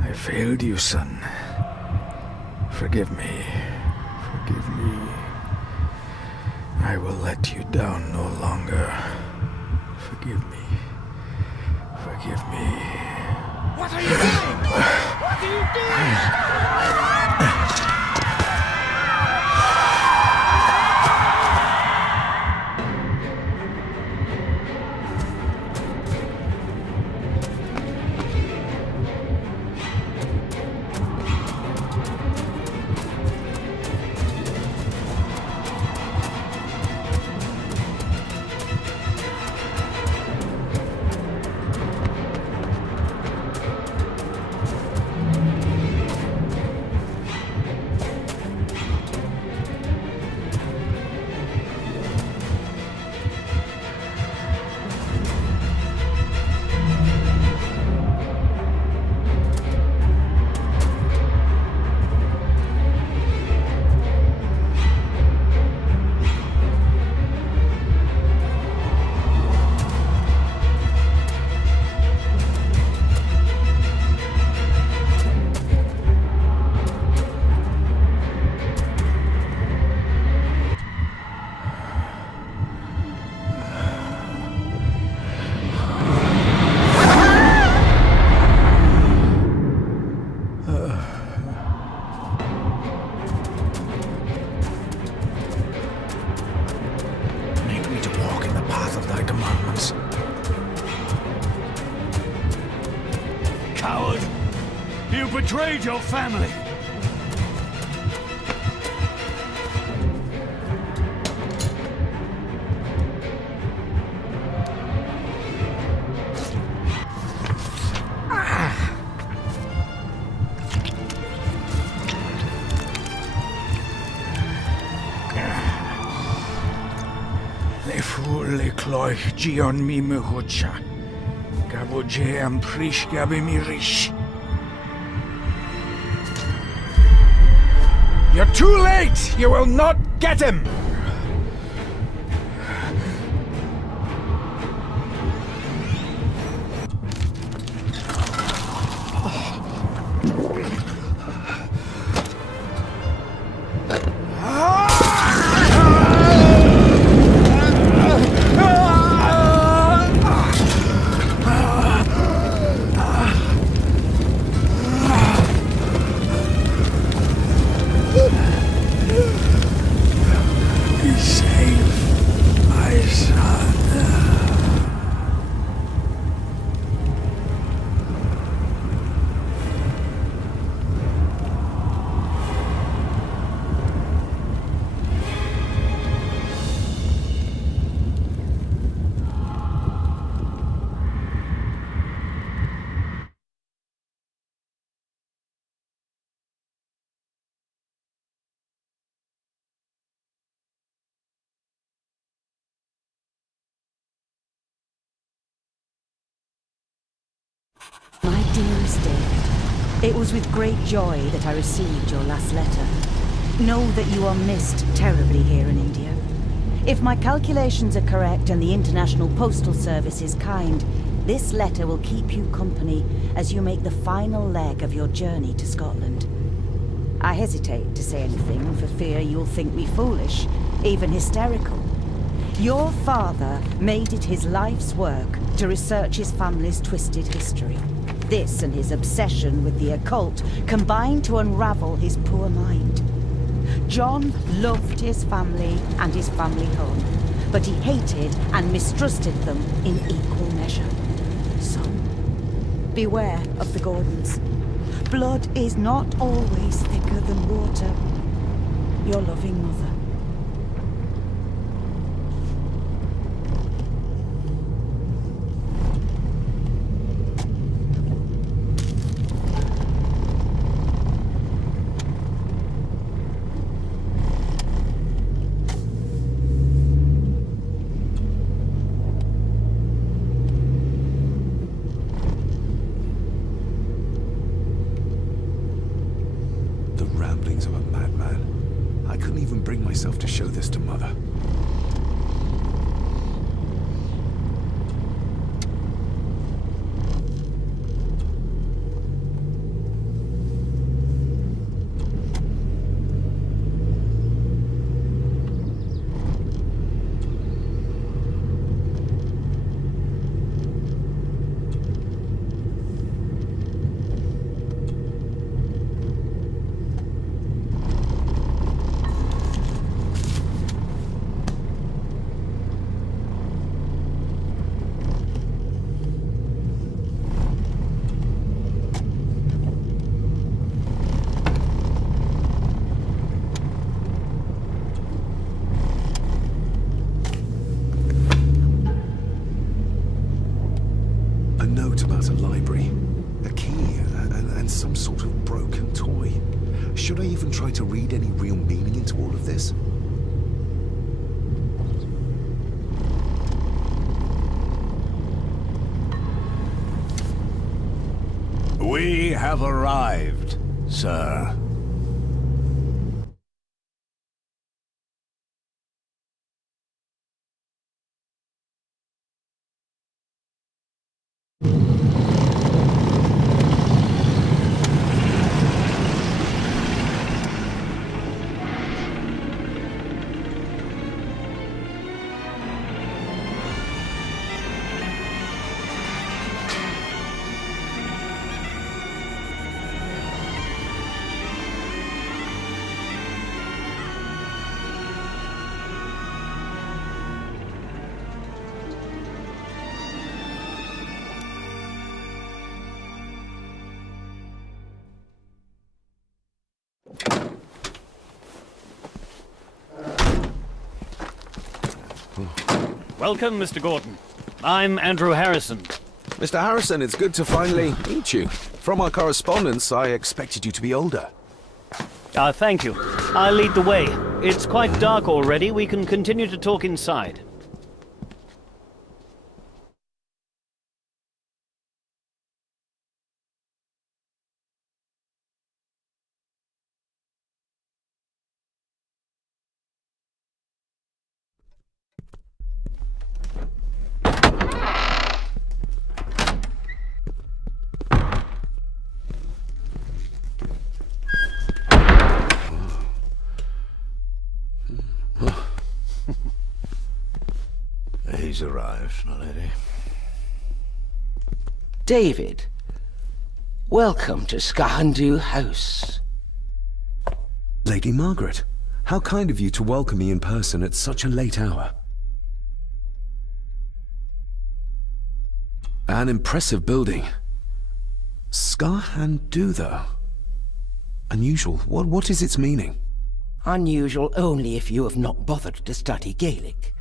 I failed you, son. Forgive me. Forgive me. I will let you down no longer. Forgive me. Forgive me. What are you doing? What are you doing? Coward! You betrayed your family! Le fulle cloich gion mi mehucha. Gaboje am prish gabe mi rish. You're too late! You will not get him! My dearest David, it was with great joy that I received your last letter. Know that you are missed terribly here in India. If my calculations are correct and the International Postal Service is kind, this letter will keep you company as you make the final leg of your journey to Scotland. I hesitate to say anything for fear you'll think me foolish, even hysterical. Your father made it his life's work to research his family's twisted history. This and his obsession with the occult combined to unravel his poor mind. John loved his family and his family home, but he hated and mistrusted them in equal measure. Son, beware of the Gordons. Blood is not always thicker than water. Your loving mother. that man. I couldn't even bring myself to show this to Mother. About a library, a key, and some sort of broken toy. Should I even try to read any real meaning into all of this? We have arrived, sir. Welcome, Mr. Gordon. I'm Andrew Harrison. Mr. Harrison, it's good to finally meet you. From our correspondence, I expected you to be older. Thank you. I'll lead the way. It's quite dark already. We can continue to talk inside. He's arrived, my lady. David, welcome to Skahandu House. Lady Margaret, how kind of you to welcome me in person at such a late hour. An impressive building. Skahandu, though. Unusual. What is its meaning? Unusual only if you have not bothered to study Gaelic.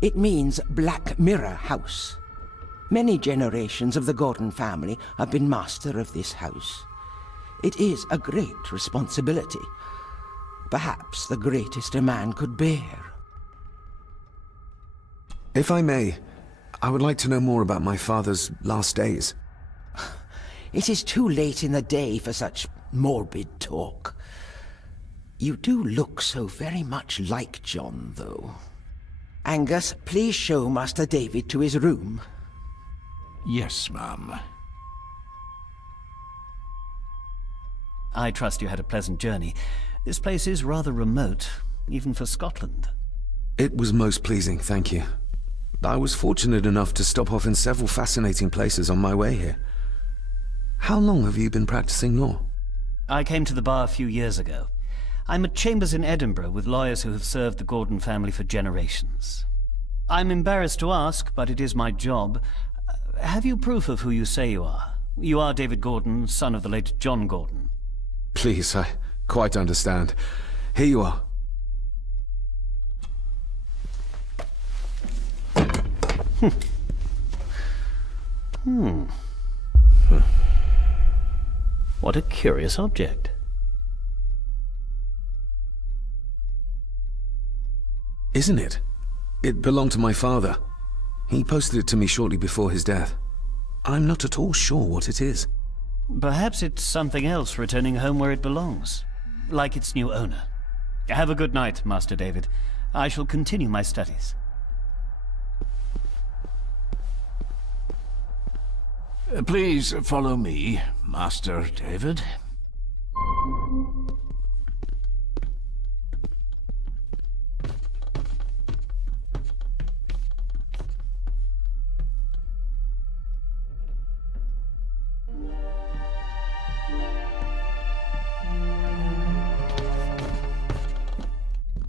It means Black Mirror House. Many generations of the Gordon family have been master of this house. It is a great responsibility. Perhaps the greatest a man could bear. If I may, I would like to know more about my father's last days. It is too late in the day for such morbid talk. You do look so very much like John, though. Angus, please show Master David to his room. Yes, ma'am. I trust you had a pleasant journey. This place is rather remote, even for Scotland. It was most pleasing, thank you. I was fortunate enough to stop off in several fascinating places on my way here. How long have you been practicing law? I came to the bar a few years ago. I'm at chambers in Edinburgh with lawyers who have served the Gordon family for generations. I'm embarrassed to ask, but it is my job. Have you proof of who you say you are? You are David Gordon, son of the late John Gordon. Please, I quite understand. Here you are. What a curious object. Isn't it? It belonged to my father. He posted it to me shortly before his death. I'm not at all sure what it is. Perhaps it's something else returning home where it belongs. like its new owner. Have a good night, Master David. I shall continue my studies. Please follow me, Master David.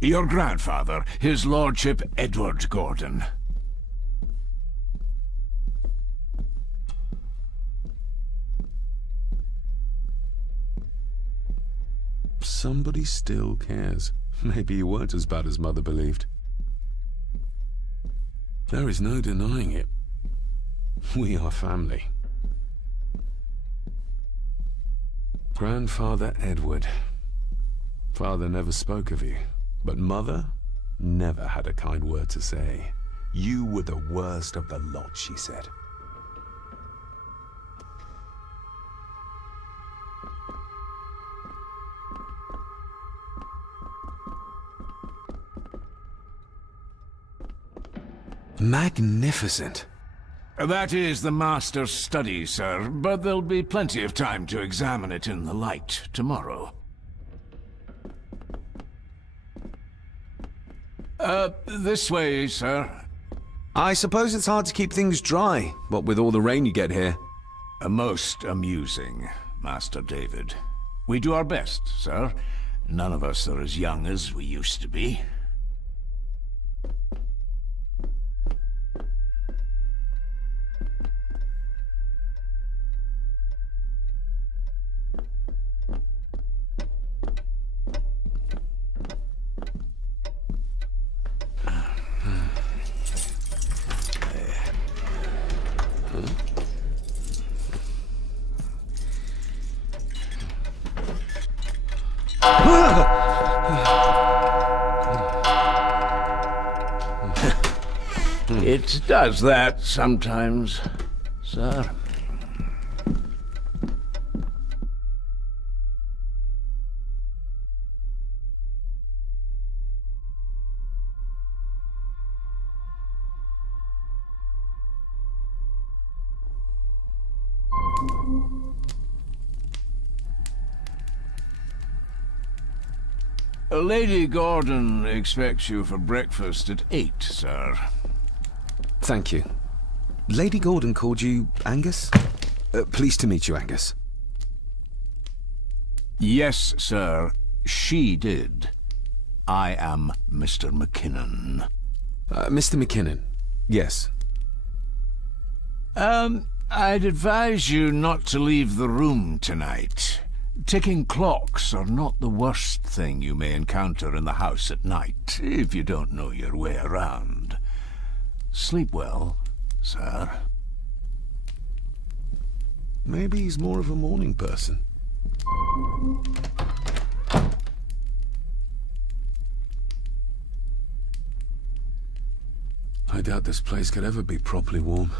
Your grandfather, His Lordship Edward Gordon. Somebody still cares. Maybe you weren't as bad as Mother believed. There is no denying it. We are family. Grandfather Edward. Father never spoke of you, but Mother never had a kind word to say. You were the worst of the lot, she said. Magnificent. That is the Master's study, sir, but there'll be plenty of time to examine it in the light tomorrow. This way, sir. I suppose it's hard to keep things dry, what with all the rain you get here. Most amusing, Master David. We do our best, sir. None of us are as young as we used to be. It does that sometimes, sir. Lady Gordon expects you for breakfast at 8, sir. Thank you. Lady Gordon called you Angus? Pleased to meet you, Angus. Yes, sir. She did. I am Mr. McKinnon. Mr. McKinnon. Yes. I'd advise you not to leave the room tonight. Ticking clocks are not the worst thing you may encounter in the house at night, if you don't know your way around. Sleep well, sir. Maybe he's more of a morning person. I doubt this place could ever be properly warm.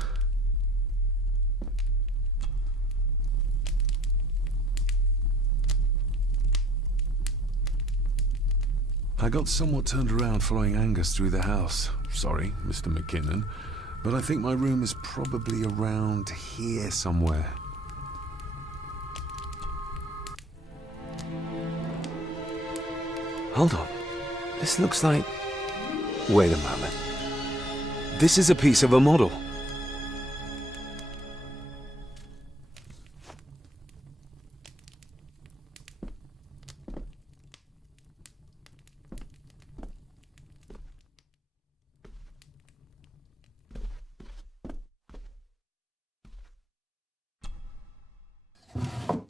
I got somewhat turned around following Angus through the house. Sorry, Mr. McKinnon, but I think my room is probably around here somewhere. Hold on. This looks like... Wait a moment. This is a piece of a model.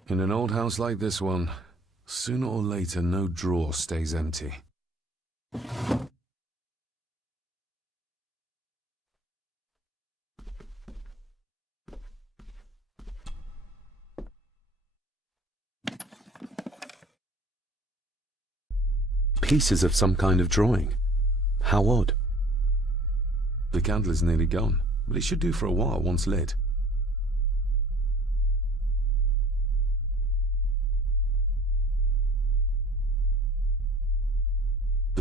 In an old house like this one, sooner or later no drawer stays empty. Pieces of some kind of drawing. How odd. The candle is nearly gone, but it should do for a while once lit.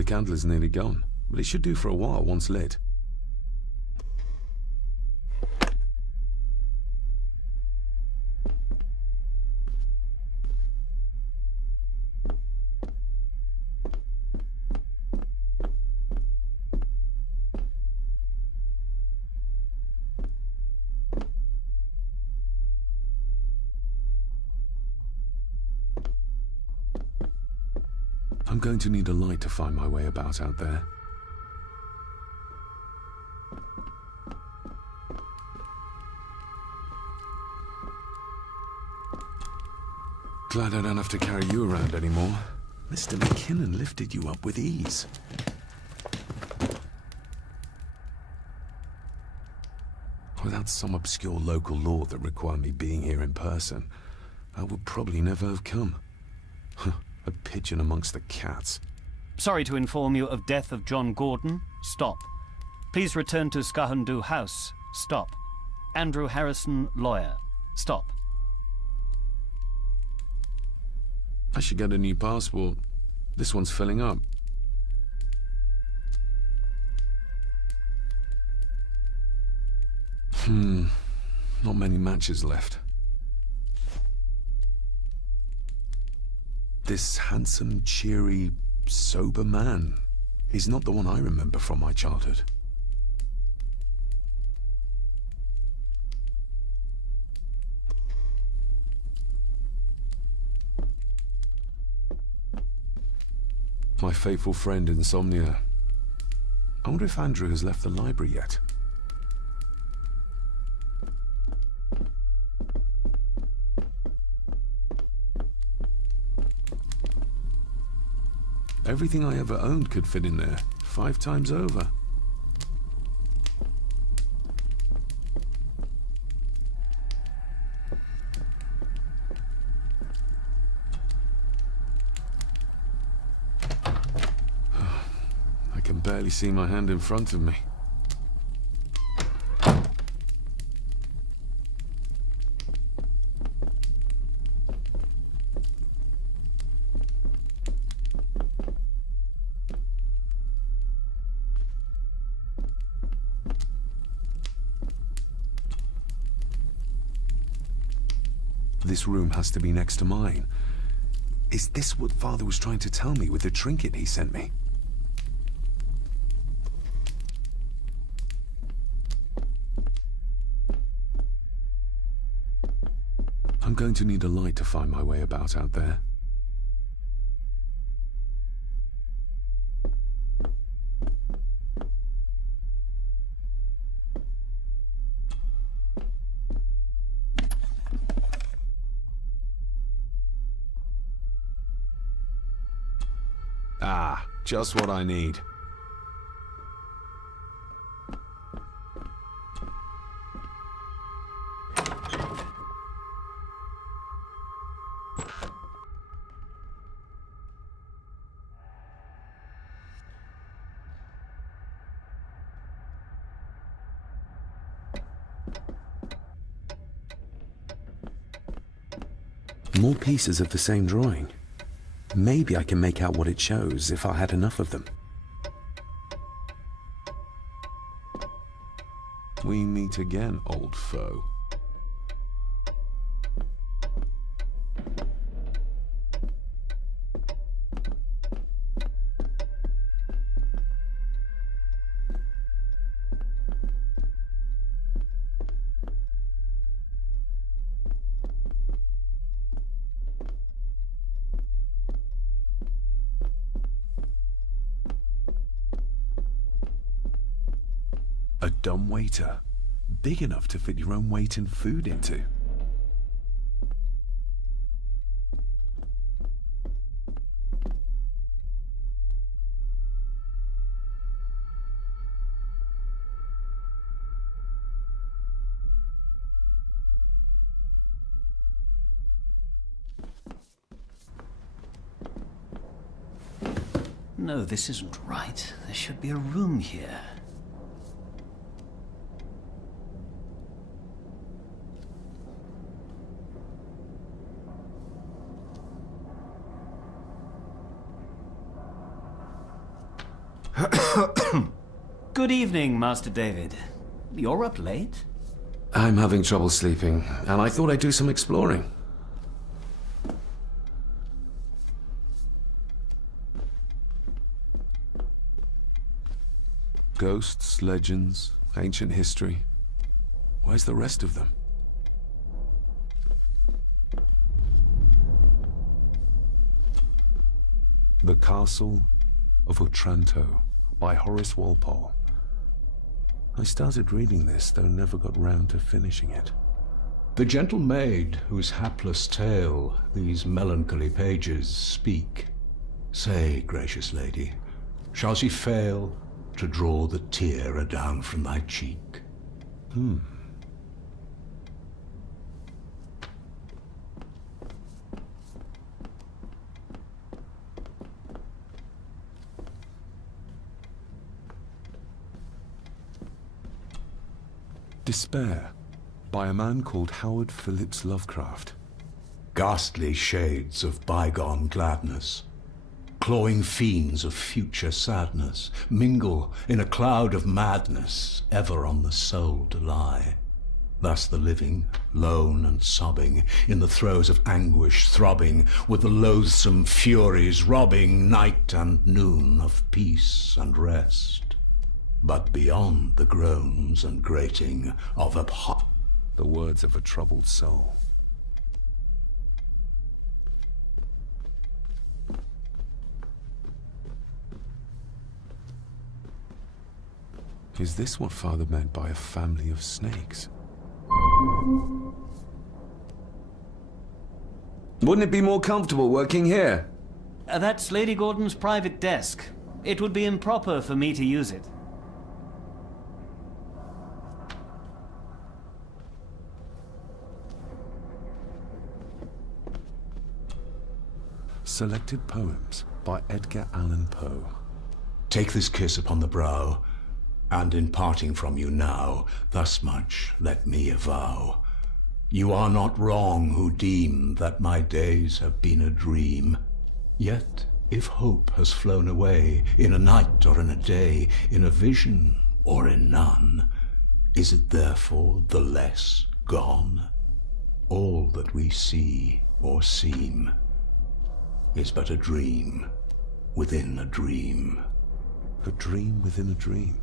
candle is nearly gone, but it should do for a while once lit. I'm going to need a light to find my way about out there. Glad I don't have to carry you around anymore. Mr. McKinnon lifted you up with ease. Without some obscure local law that required me being here in person, I would probably never have come. A pigeon amongst the cats. Sorry to inform you of death of John Gordon. Stop. Please return to Skahundu House. Stop. Andrew Harrison, lawyer. Stop. I should get a new passport. This one's filling up. Not many matches left. This handsome, cheery, sober man is not the one I remember from my childhood. My faithful friend Insomnia. I wonder if Andrew has left the library yet. Everything I ever owned could fit in there, 5 times over. I can barely see my hand in front of me. This room has to be next to mine. Is this what Father was trying to tell me with the trinket he sent me? I'm going to need a light to find my way about out there. Ah, just what I need. More pieces of the same drawing. Maybe I can make out what it shows if I had enough of them. We meet again, old foe. A dumb waiter, big enough to fit your own weight and food into. No, this isn't right. There should be a room here. Good evening, Master David. You're up late? I'm having trouble sleeping, and I thought I'd do some exploring. Ghosts, legends, ancient history. Where's the rest of them? The Castle of Otranto by Horace Walpole. I started reading this, though never got round to finishing it. The gentle maid whose hapless tale these melancholy pages speak. Say, gracious lady, shall she fail to draw the tear adown from thy cheek? Despair, by a man called Howard Phillips Lovecraft. Ghastly shades of bygone gladness, clawing fiends of future sadness, mingle in a cloud of madness, ever on the soul to lie. Thus the living, lone and sobbing, in the throes of anguish throbbing, with the loathsome furies robbing night and noon of peace and rest. But beyond the groans and grating of the words of a troubled soul. Is this what Father meant by a family of snakes? Wouldn't it be more comfortable working here? That's Lady Gordon's private desk. It would be improper for me to use it. Selected Poems by Edgar Allan Poe. Take this kiss upon the brow, and in parting from you now, thus much let me avow. You are not wrong who deem that my days have been a dream. Yet, if hope has flown away, in a night or in a day, in a vision or in none, is it therefore the less gone? All that we see or seem is but a dream within a dream. A dream within a dream.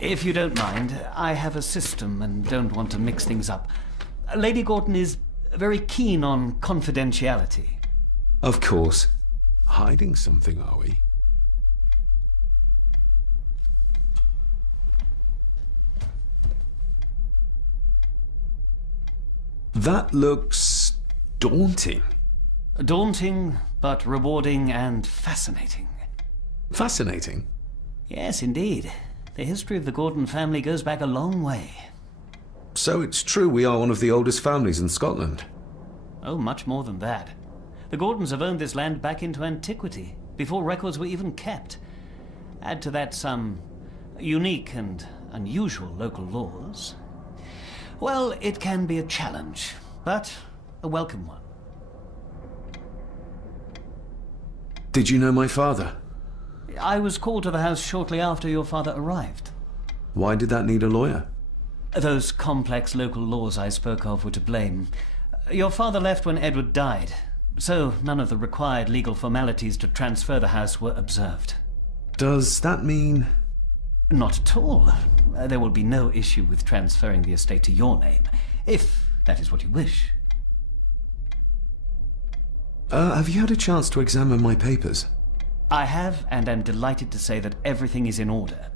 If you don't mind, I have a system and don't want to mix things up. Lady Gordon is very keen on confidentiality. Of course. Hiding something, are we? That looks daunting. Daunting, but rewarding and fascinating. Fascinating? Yes, indeed. The history of the Gordon family goes back a long way. So it's true we are one of the oldest families in Scotland. Oh, much more than that. The Gordons have owned this land back into antiquity, before records were even kept. Add to that some unique and unusual local laws. Well, it can be a challenge, but a welcome one. Did you know my father? I was called to the house shortly after your father arrived. Why did that need a lawyer? Those complex local laws I spoke of were to blame. Your father left when Edward died, so none of the required legal formalities to transfer the house were observed. Does that mean... Not at all. There will be no issue with transferring the estate to your name, if that is what you wish. Have you had a chance to examine my papers? I have, and am delighted to say that everything is in order.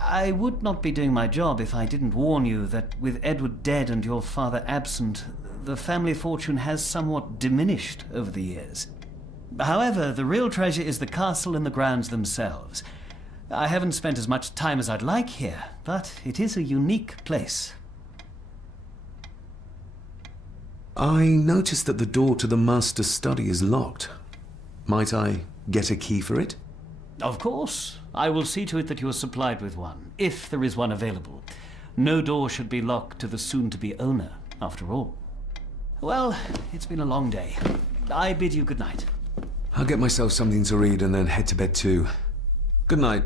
I would not be doing my job if I didn't warn you that with Edward dead and your father absent, the family fortune has somewhat diminished over the years. However, the real treasure is the castle and the grounds themselves. I haven't spent as much time as I'd like here, but it is a unique place. I noticed that the door to the master's study is locked. Might I get a key for it? Of course. I will see to it that you are supplied with one, if there is one available. No door should be locked to the soon-to-be owner, after all. Well, it's been a long day. I bid you good night. I'll get myself something to read and then head to bed too. Good night.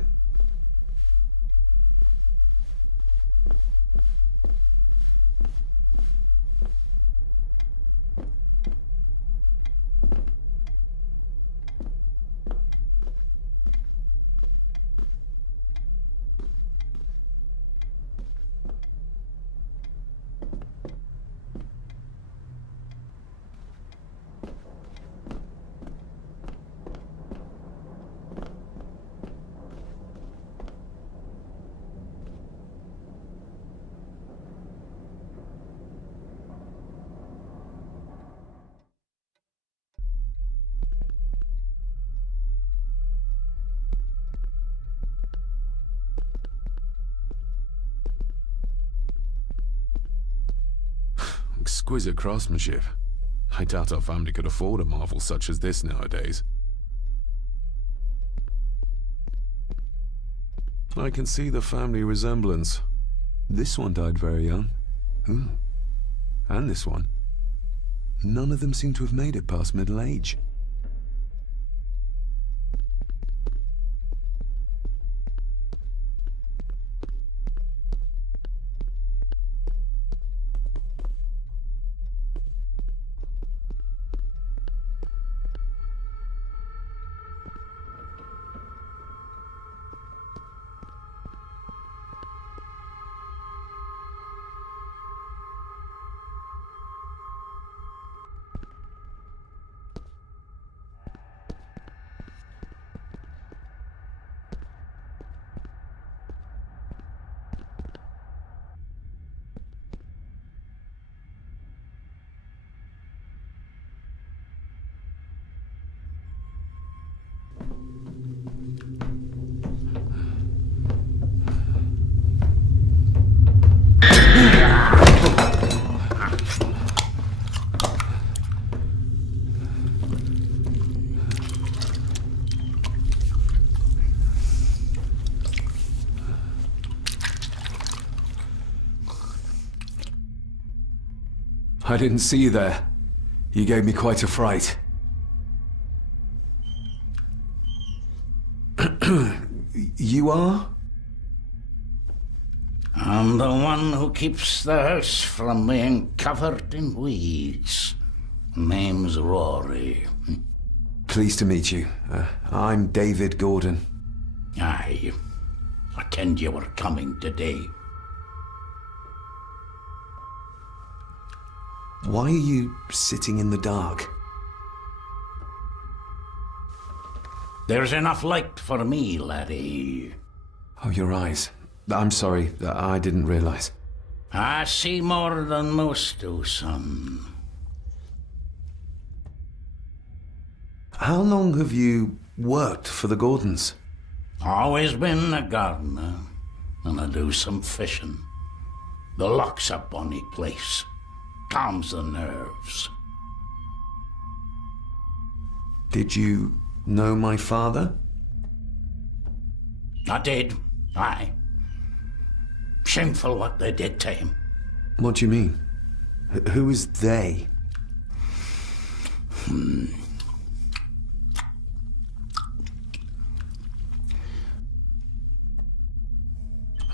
Exquisite craftsmanship. I doubt our family could afford a marvel such as this nowadays. I can see the family resemblance. This one died very young. Ooh. And this one. None of them seem to have made it past middle age. I didn't see you there. You gave me quite a fright. You are? I'm the one who keeps the house from being covered in weeds. Name's Rory. Pleased to meet you. I'm David Gordon. Aye. Pretend you were coming today. Why are you sitting in the dark? There's enough light for me, laddie. Oh, your eyes. I'm sorry, I didn't realize. I see more than most do, son. How long have you worked for the Gordons? Always been a gardener, and I do some fishing. The loch's a bonny place. Calms the nerves. Did you know my father? I did, aye. Shameful what they did to him. What do you mean? Who is they?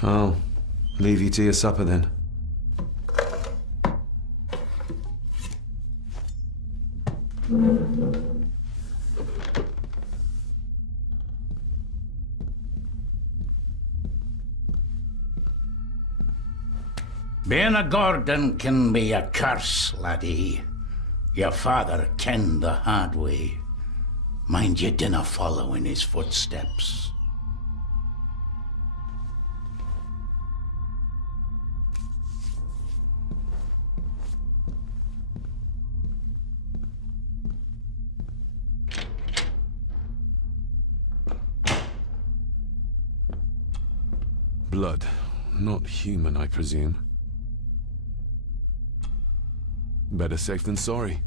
I'll leave you to your supper then. Being a Gordon can be a curse, laddie. Your father kenned the hard way. Mind you dinna follow in his footsteps. Blood. Not human, I presume. Better safe than sorry.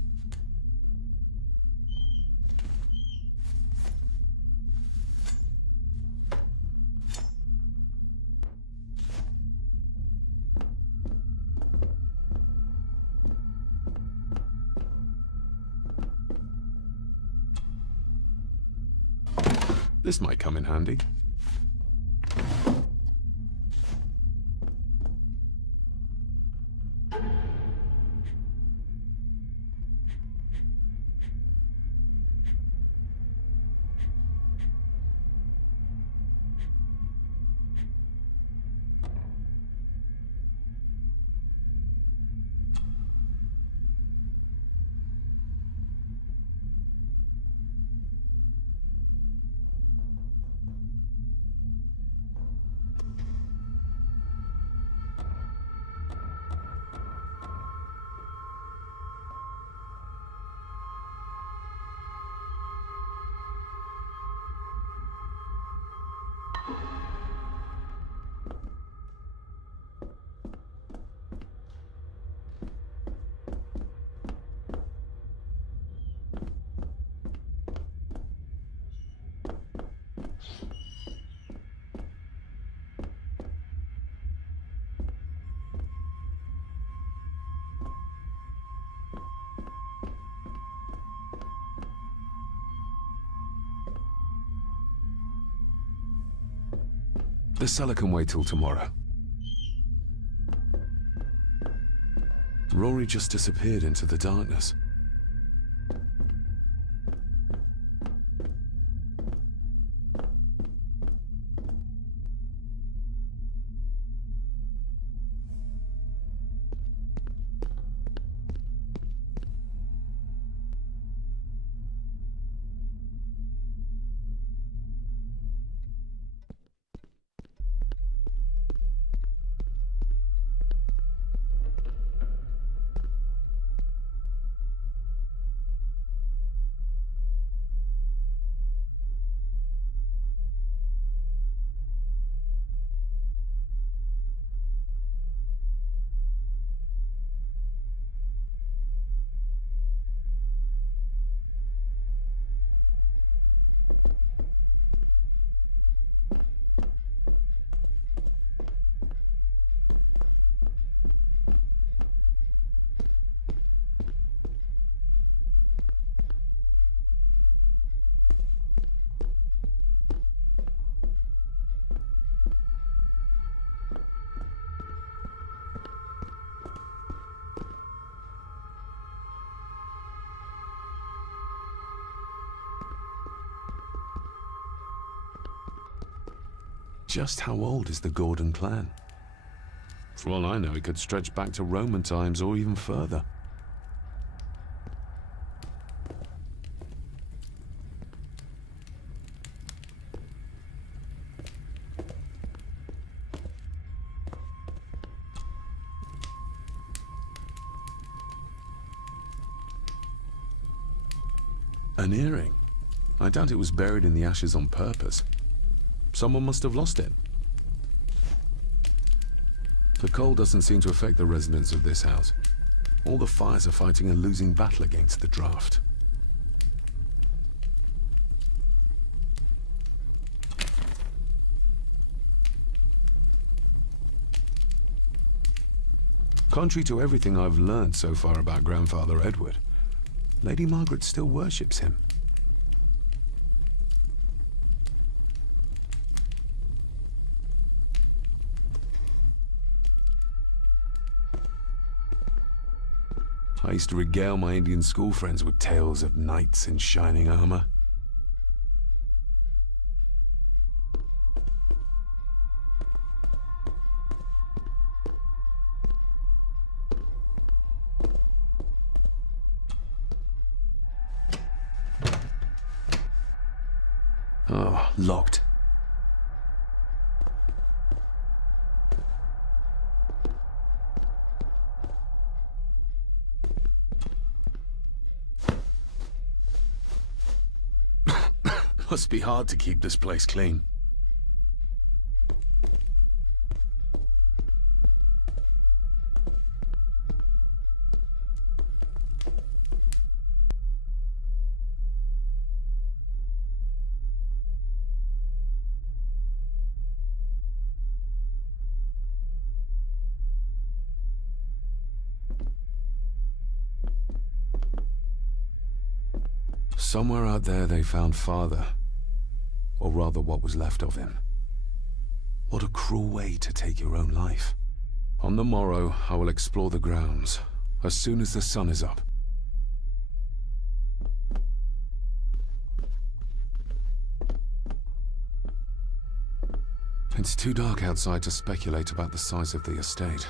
This might come in handy. The cellar can wait till tomorrow. Rory just disappeared into the darkness. Just how old is the Gordon clan? For all I know, it could stretch back to Roman times or even further. An earring. I doubt it was buried in the ashes on purpose. Someone must have lost it. The cold doesn't seem to affect the residents of this house. All the fires are fighting a losing battle against the draft. Contrary to everything I've learned so far about Grandfather Edward, Lady Margaret still worships him. I used to regale my Indian school friends with tales of knights in shining armor. Oh, locked. Must be hard to keep this place clean. Somewhere out there they found Father. Or rather, what was left of him. What a cruel way to take your own life. On the morrow, I will explore the grounds, as soon as the sun is up. It's too dark outside to speculate about the size of the estate.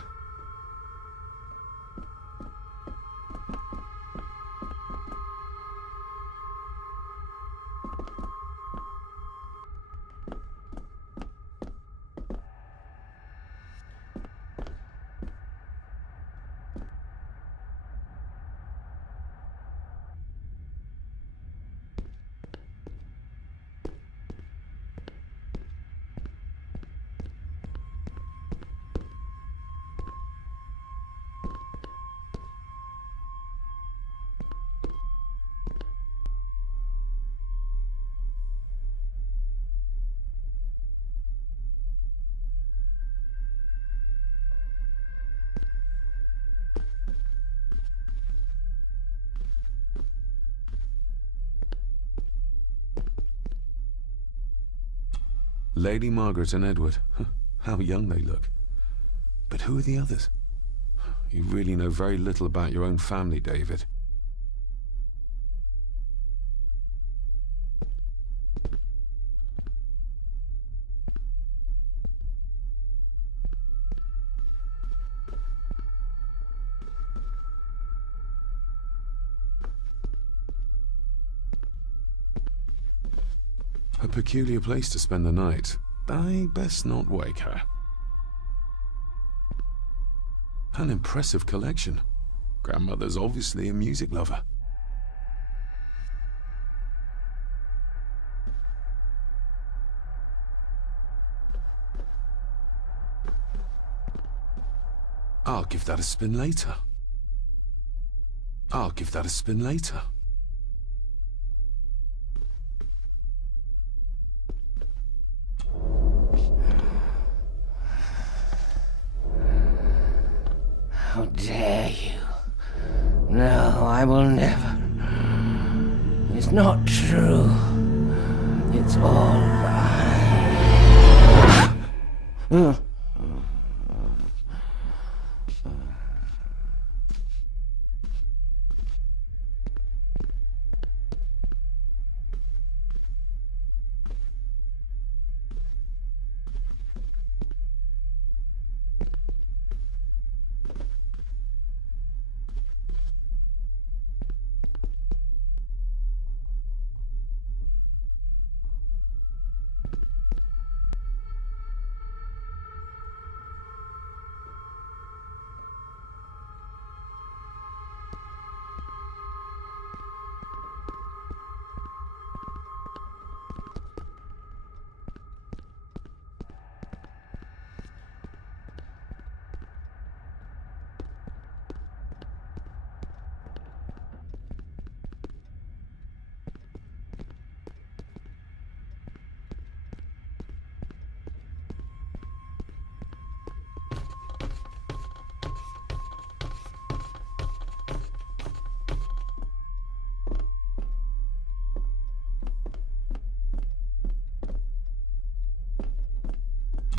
Lady Margaret and Edward. How young they look. But who are the others? You really know very little about your own family, David. A peculiar place to spend the night. I best not wake her. An impressive collection. Grandmother's obviously a music lover. I'll give that a spin later. I'll give that a spin later. How dare you? No, I will never. It's not true. It's all lie.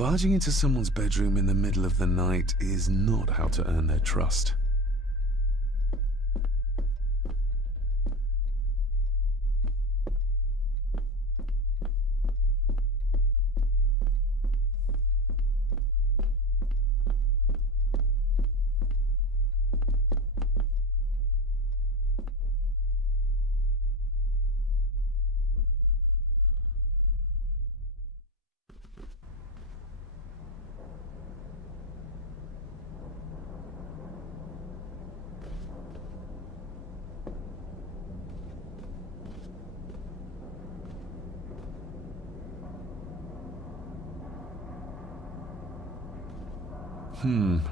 Barging into someone's bedroom in the middle of the night is not how to earn their trust.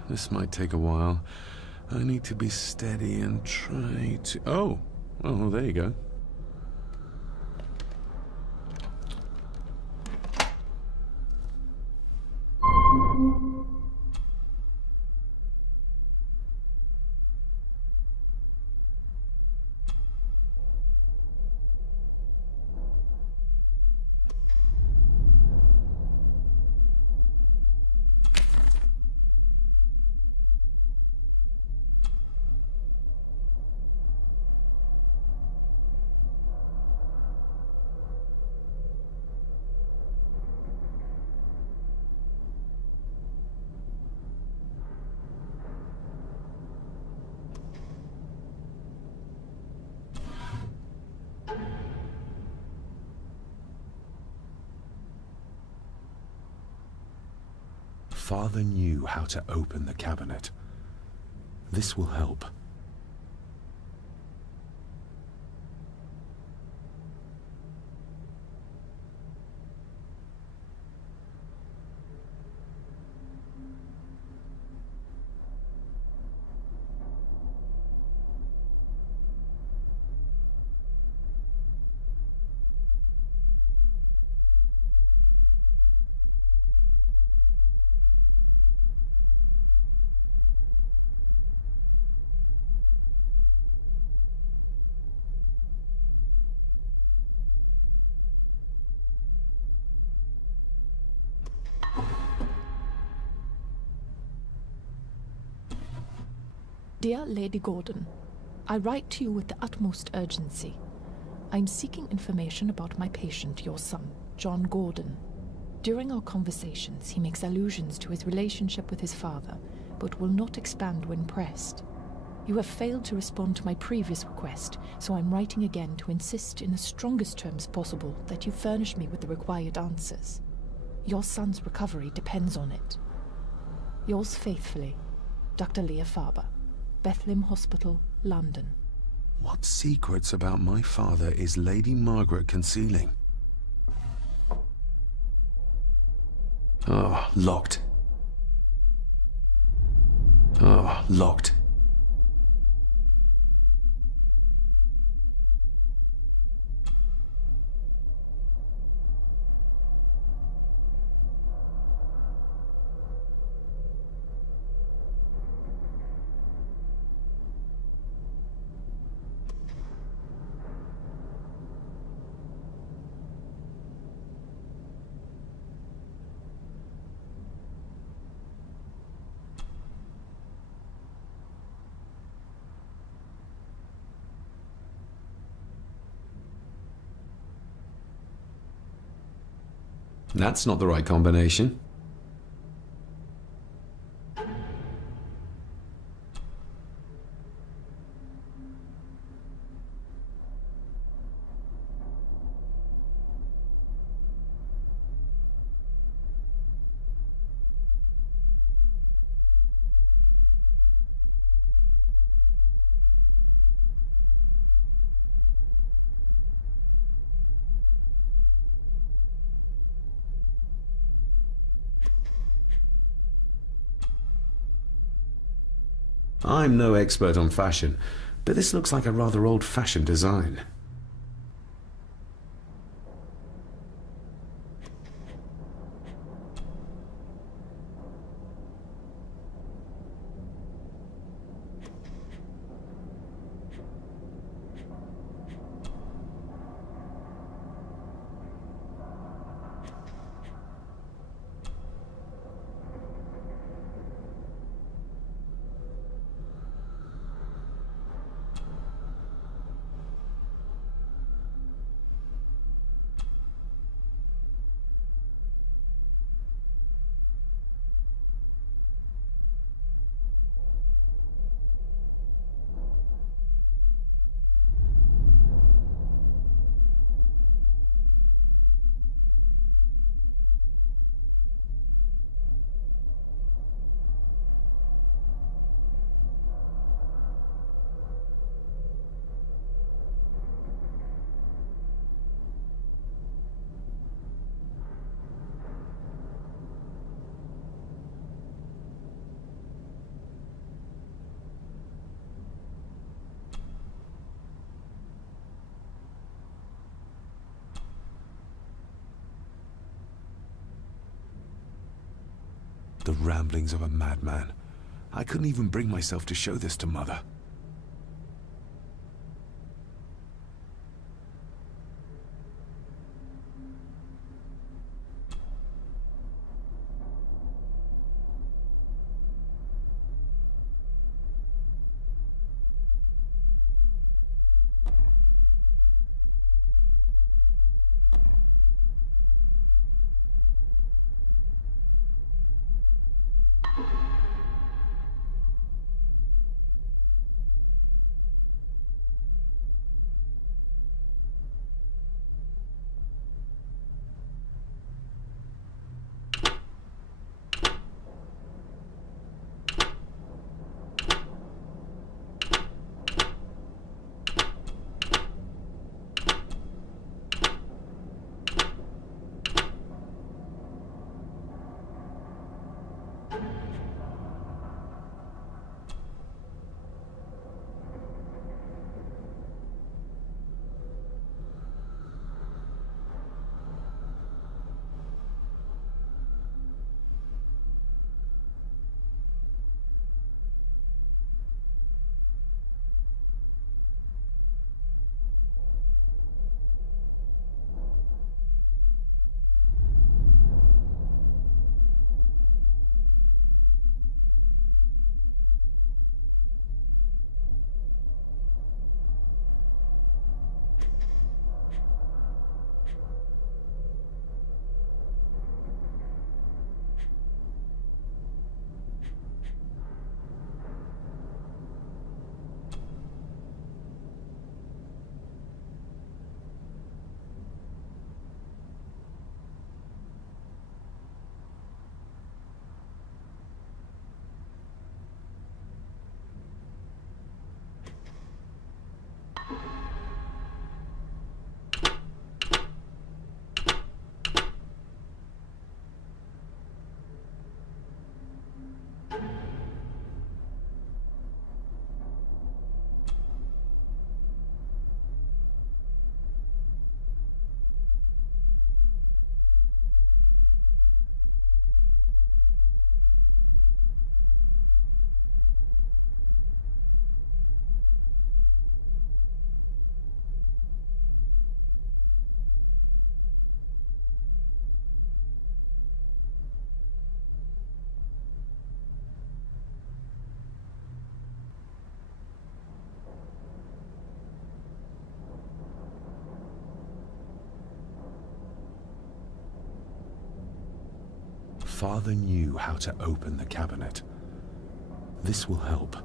This might take a while. I need to be steady and try to... Oh, there you go. Father knew how to open the cabinet. This will help. Dear Lady Gordon, I write to you with the utmost urgency. I'm seeking information about my patient, your son, John Gordon. During our conversations, he makes allusions to his relationship with his father, but will not expand when pressed. You have failed to respond to my previous request, so I'm writing again to insist in the strongest terms possible that you furnish me with the required answers. Your son's recovery depends on it. Yours faithfully, Dr. Leah Farber, Bethlehem Hospital, London. What secrets about my father is Lady Margaret concealing? Oh, locked. Oh, locked. That's not the right combination. I'm no expert on fashion, but this looks like a rather old-fashioned design. the ramblings of a madman. I couldn't even bring myself to show this to Mother. Father knew how to open the cabinet. This will help.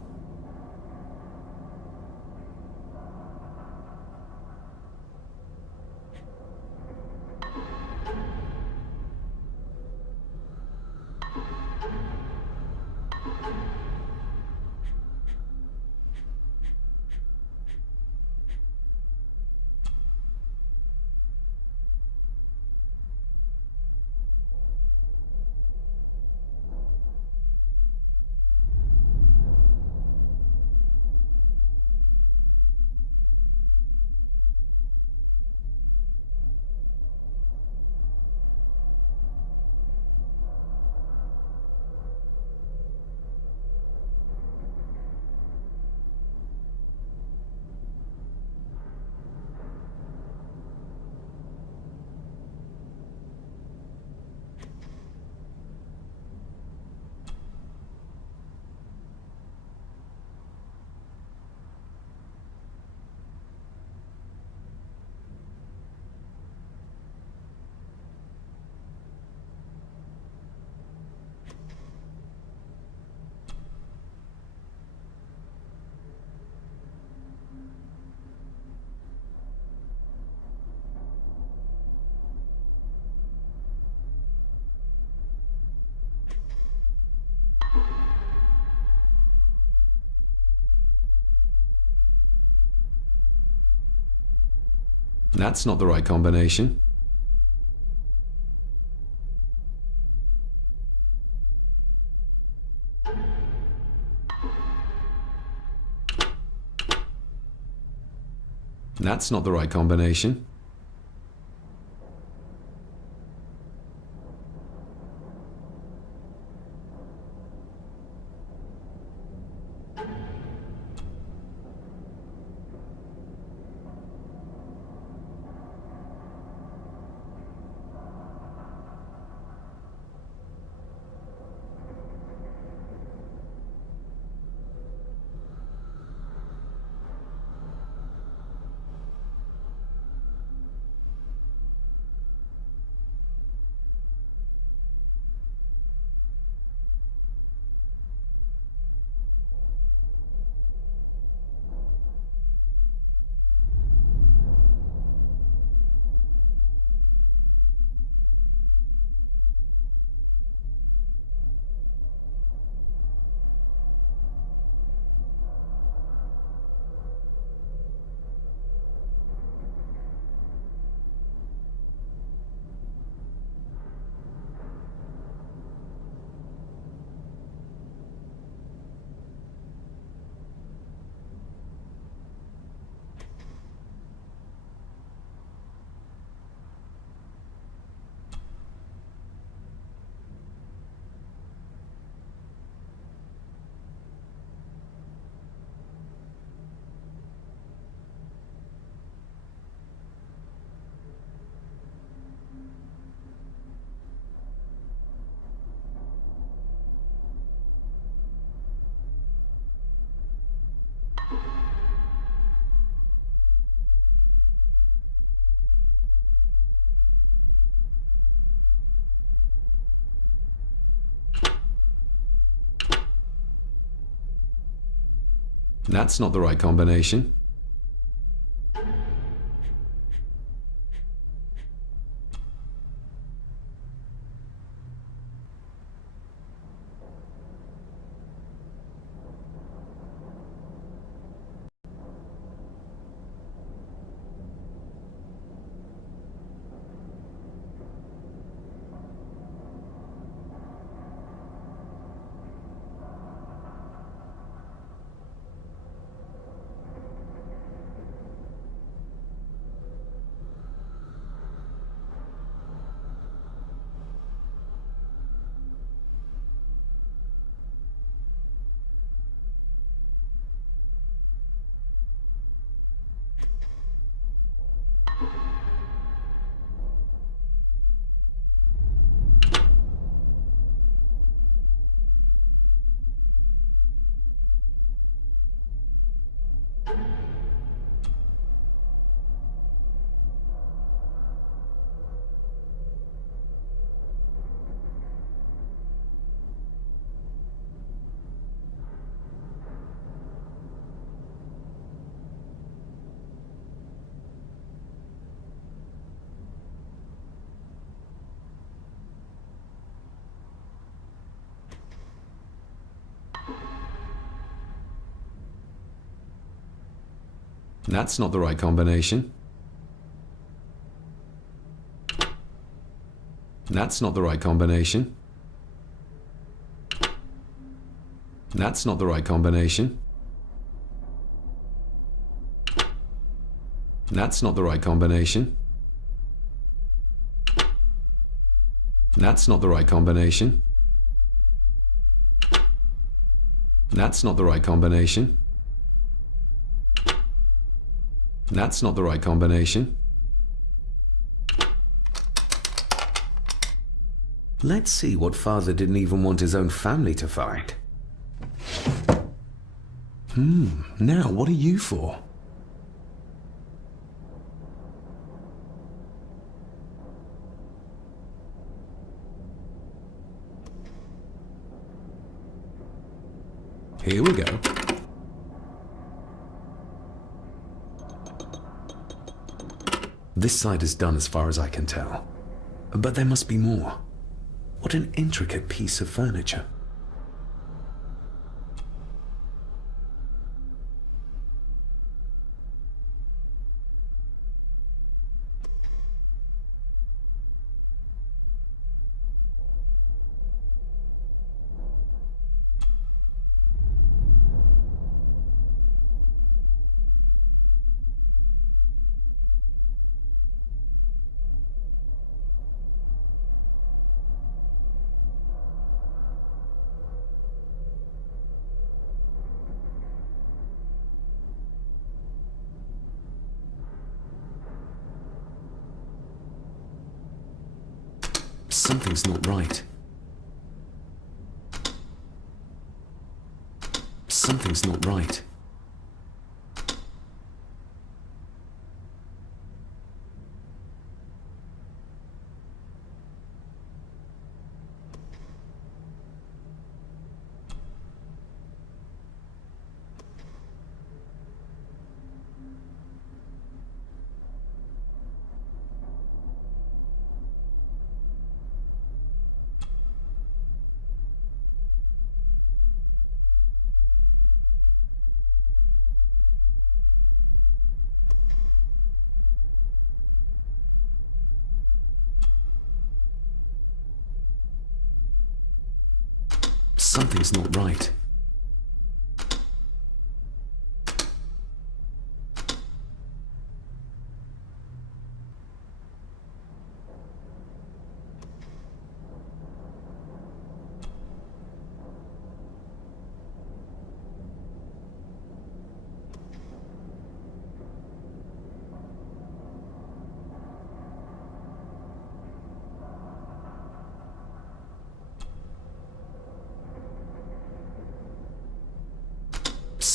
That's not the right combination. That's not the right combination. That's not the right combination. That's not the right combination. That's not the right combination. That's not the right combination. That's not the right combination. That's not the right combination. That's not the right combination. That's not the right combination. Let's see what father didn't even want his own family to find. Now what are you for? Here we go. This side is done as far as I can tell. But there must be more. What an intricate piece of furniture. Something's not right. Something's not right. Something's not right.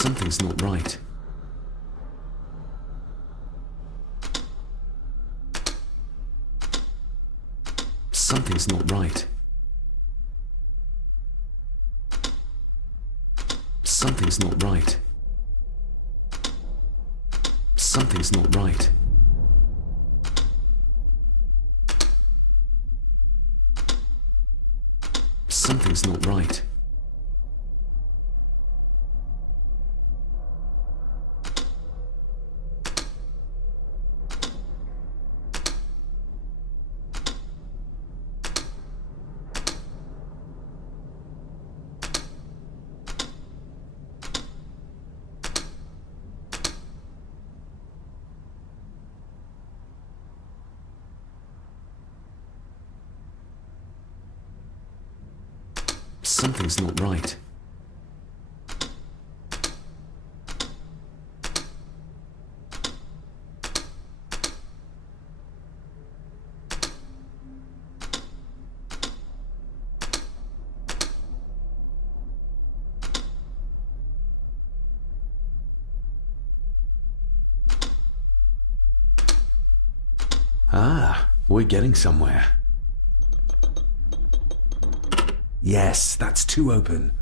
Something's not right. Something's not right. Something's not right. Something's not right. Something's not right. Something's not right. Ah, we're getting somewhere. Yes, that's two open.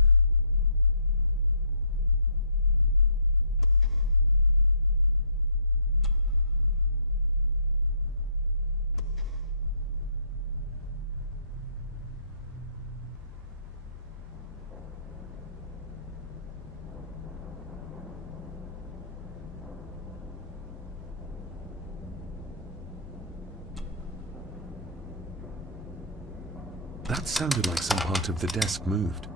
That sounded like some part of the desk moved.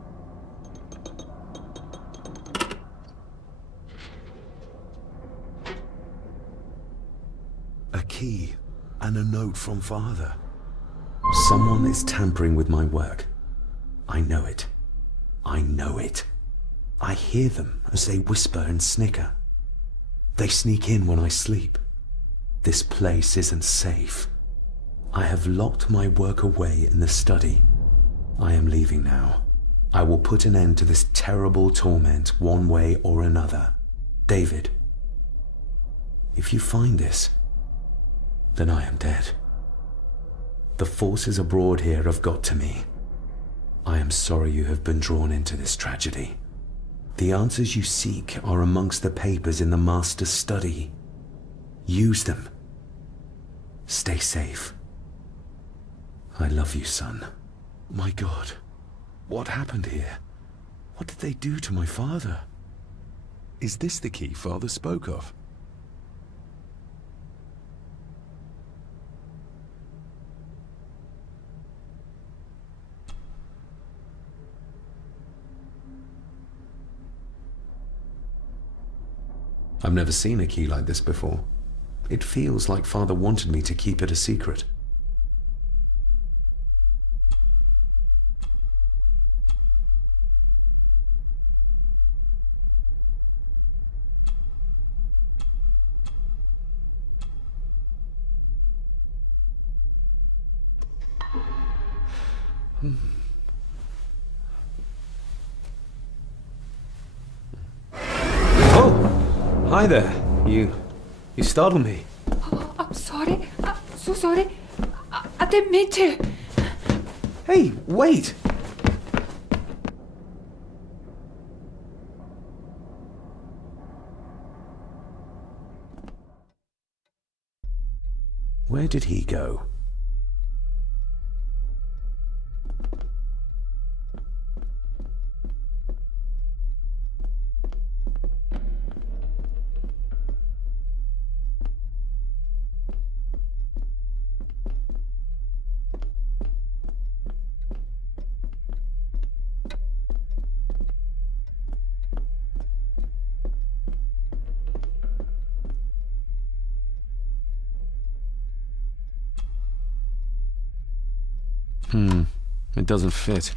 A key and a note from Father. Someone is tampering with my work. I know it. I know it. I hear them as they whisper and snicker. They sneak in when I sleep. This place isn't safe. I have locked my work away in the study. I am leaving now. I will put an end to this terrible torment one way or another. David, if you find this, then I am dead. The forces abroad here have got to me. I am sorry you have been drawn into this tragedy. The answers you seek are amongst the papers in the Master's study. Use them. Stay safe. I love you, son. My God, what happened here? What did they do to my father? Is this the key Father spoke of? I've never seen a key like this before. It feels like Father wanted me to keep it a secret. Oh! Hi there. You startled me. Oh, I'm sorry. I'm so sorry. I didn't mean to. Hey, wait! Where did he go? It doesn't fit.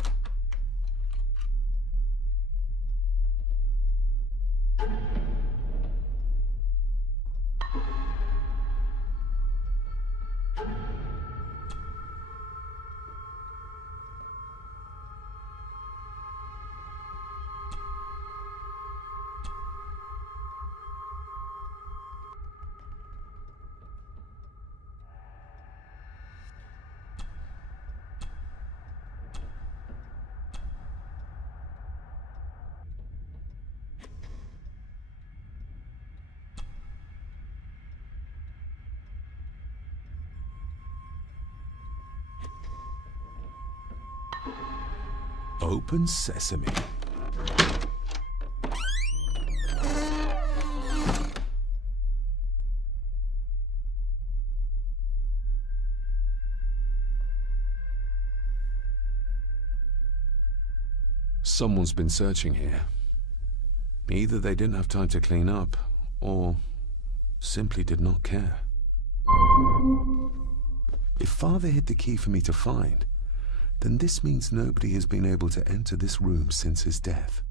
Open sesame. Someone's been searching here. Either they didn't have time to clean up, or simply did not care. If Father hid the key for me to find, then this means nobody has been able to enter this room since his death.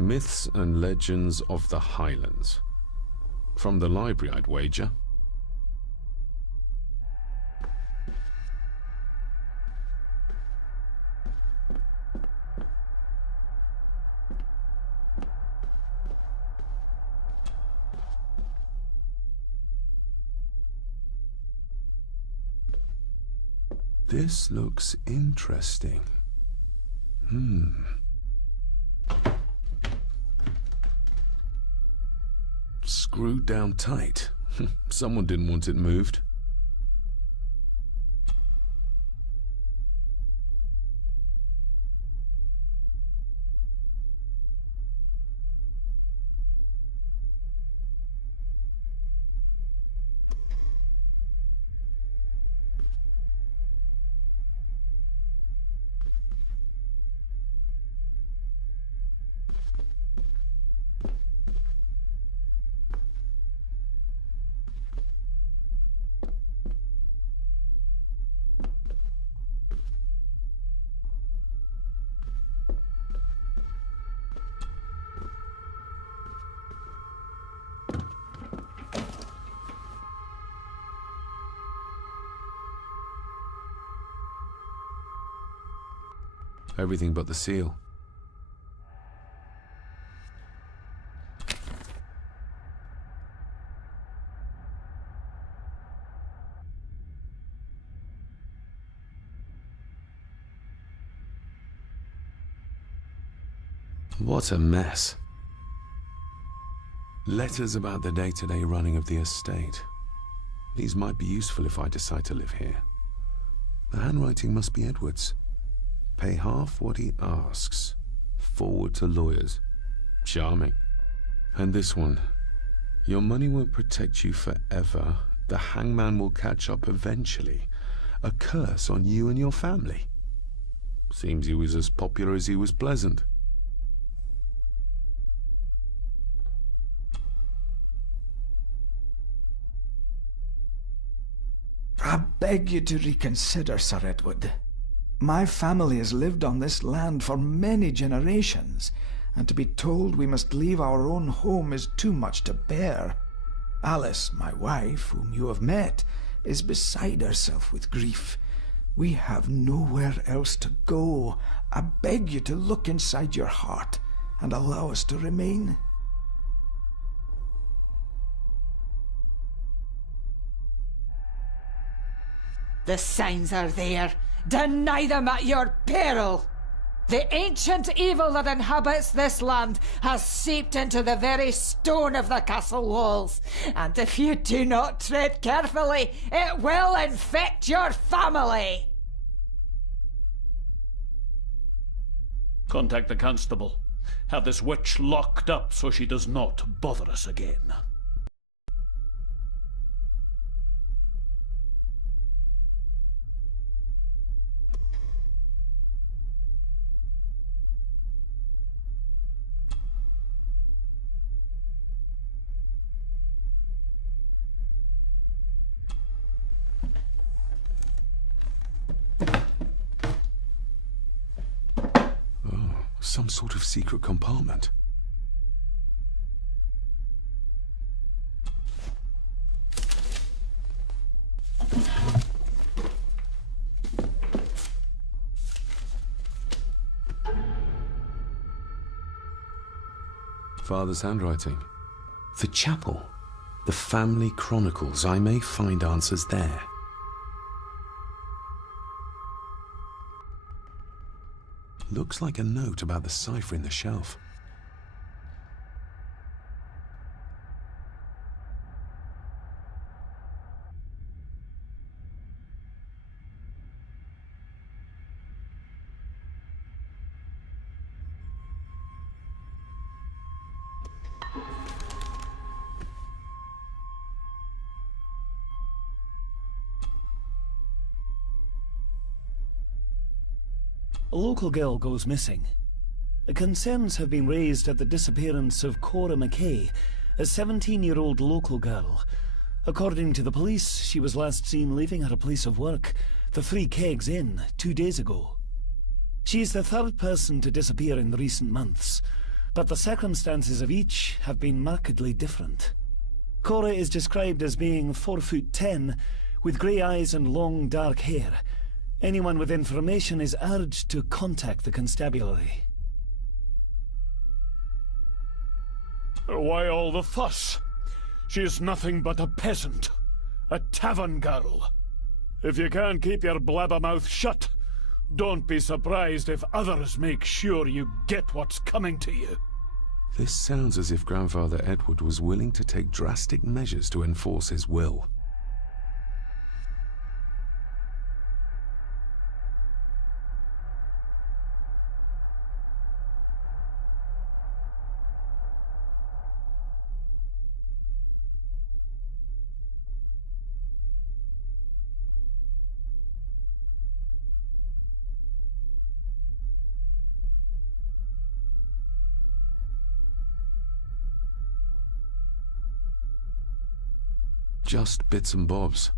Myths and Legends of the Highlands. From the library, I'd wager. This looks interesting. Screwed down tight. Someone didn't want it moved. Everything but the seal. What a mess. Letters about the day-to-day running of the estate. These might be useful if I decide to live here. The handwriting must be Edward's. Pay half what he asks. Forward to lawyers. Charming. And this one. Your money won't protect you forever. The hangman will catch up eventually. A curse on you and your family. Seems he was as popular as he was pleasant. I beg you to reconsider, Sir Edward. My family has lived on this land for many generations, and to be told we must leave our own home is too much to bear. Alice, my wife, whom you have met, is beside herself with grief. We have nowhere else to go. I beg you to look inside your heart and allow us to remain. The signs are there. Deny them at your peril. The ancient evil that inhabits this land has seeped into the very stone of the castle walls, and if you do not tread carefully, it will infect your family. Contact the constable. Have this witch locked up so she does not bother us again. Some sort of secret compartment. Father's handwriting. The chapel. The family chronicles. I may find answers there. Looks like a note about the cipher in the shelf. A local girl goes missing. Concerns have been raised at the disappearance of Cora McKay, a 17-year-old local girl. According to the police, she was last seen leaving her place of work, the Three Kegs Inn, 2 days ago. She is the third person to disappear in recent months, but the circumstances of each have been markedly different. Cora is described as being 4'10", with grey eyes and long dark hair. Anyone with information is urged to contact the constabulary. Why all the fuss? She is nothing but a peasant. A tavern girl. If you can't keep your blabbermouth shut, don't be surprised if others make sure you get what's coming to you. This sounds as if Grandfather Edward was willing to take drastic measures to enforce his will. Just bits and bobs.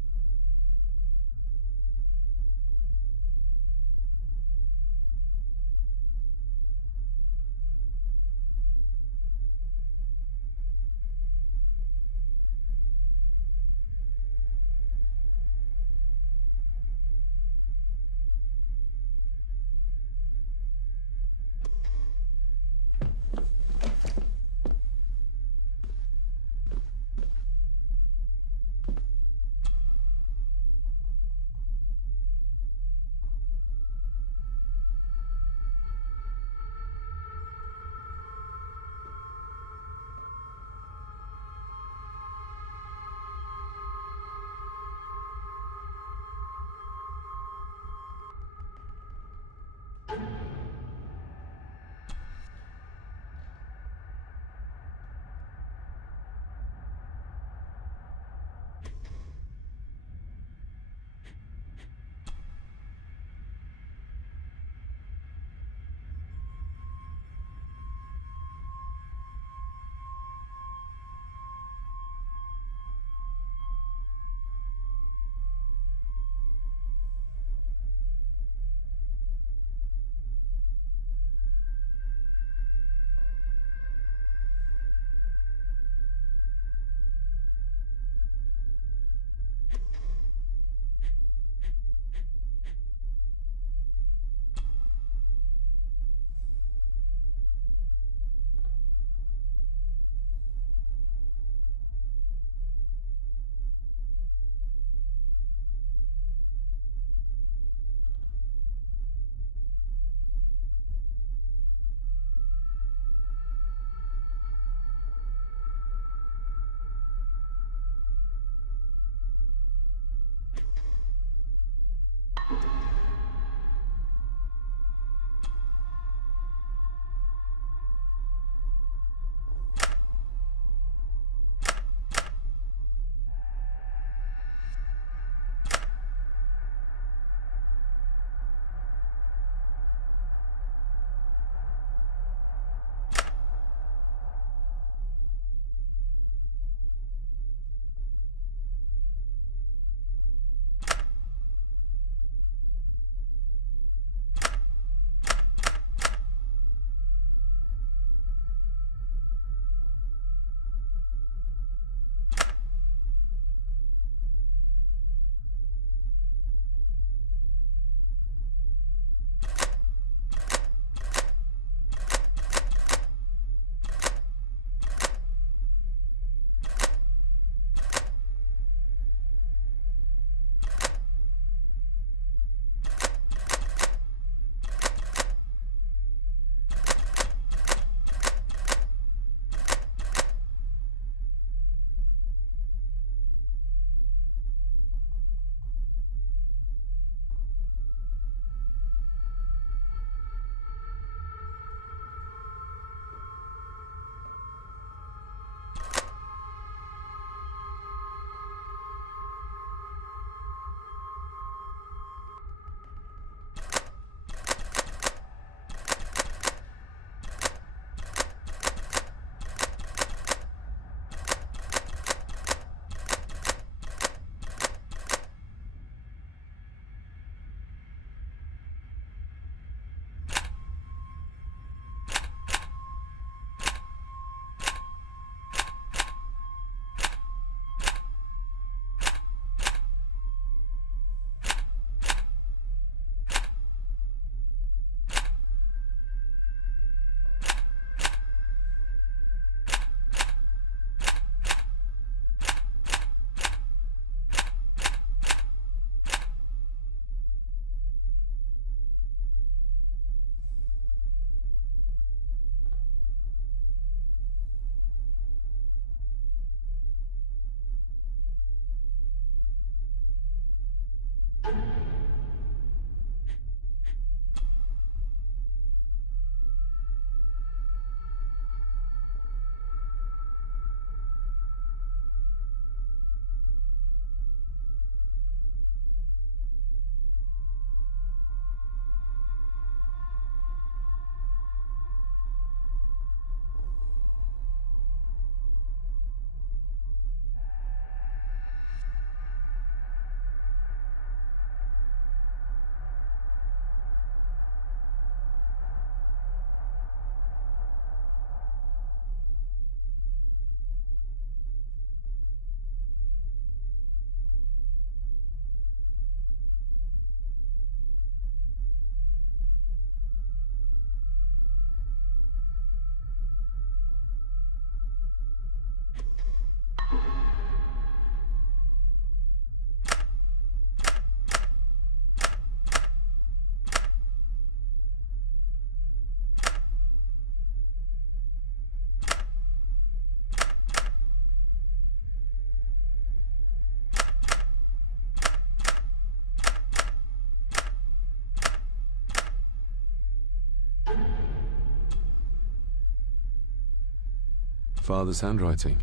Father's handwriting.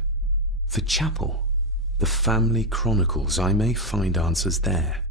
The chapel. The family chronicles. I may find answers there.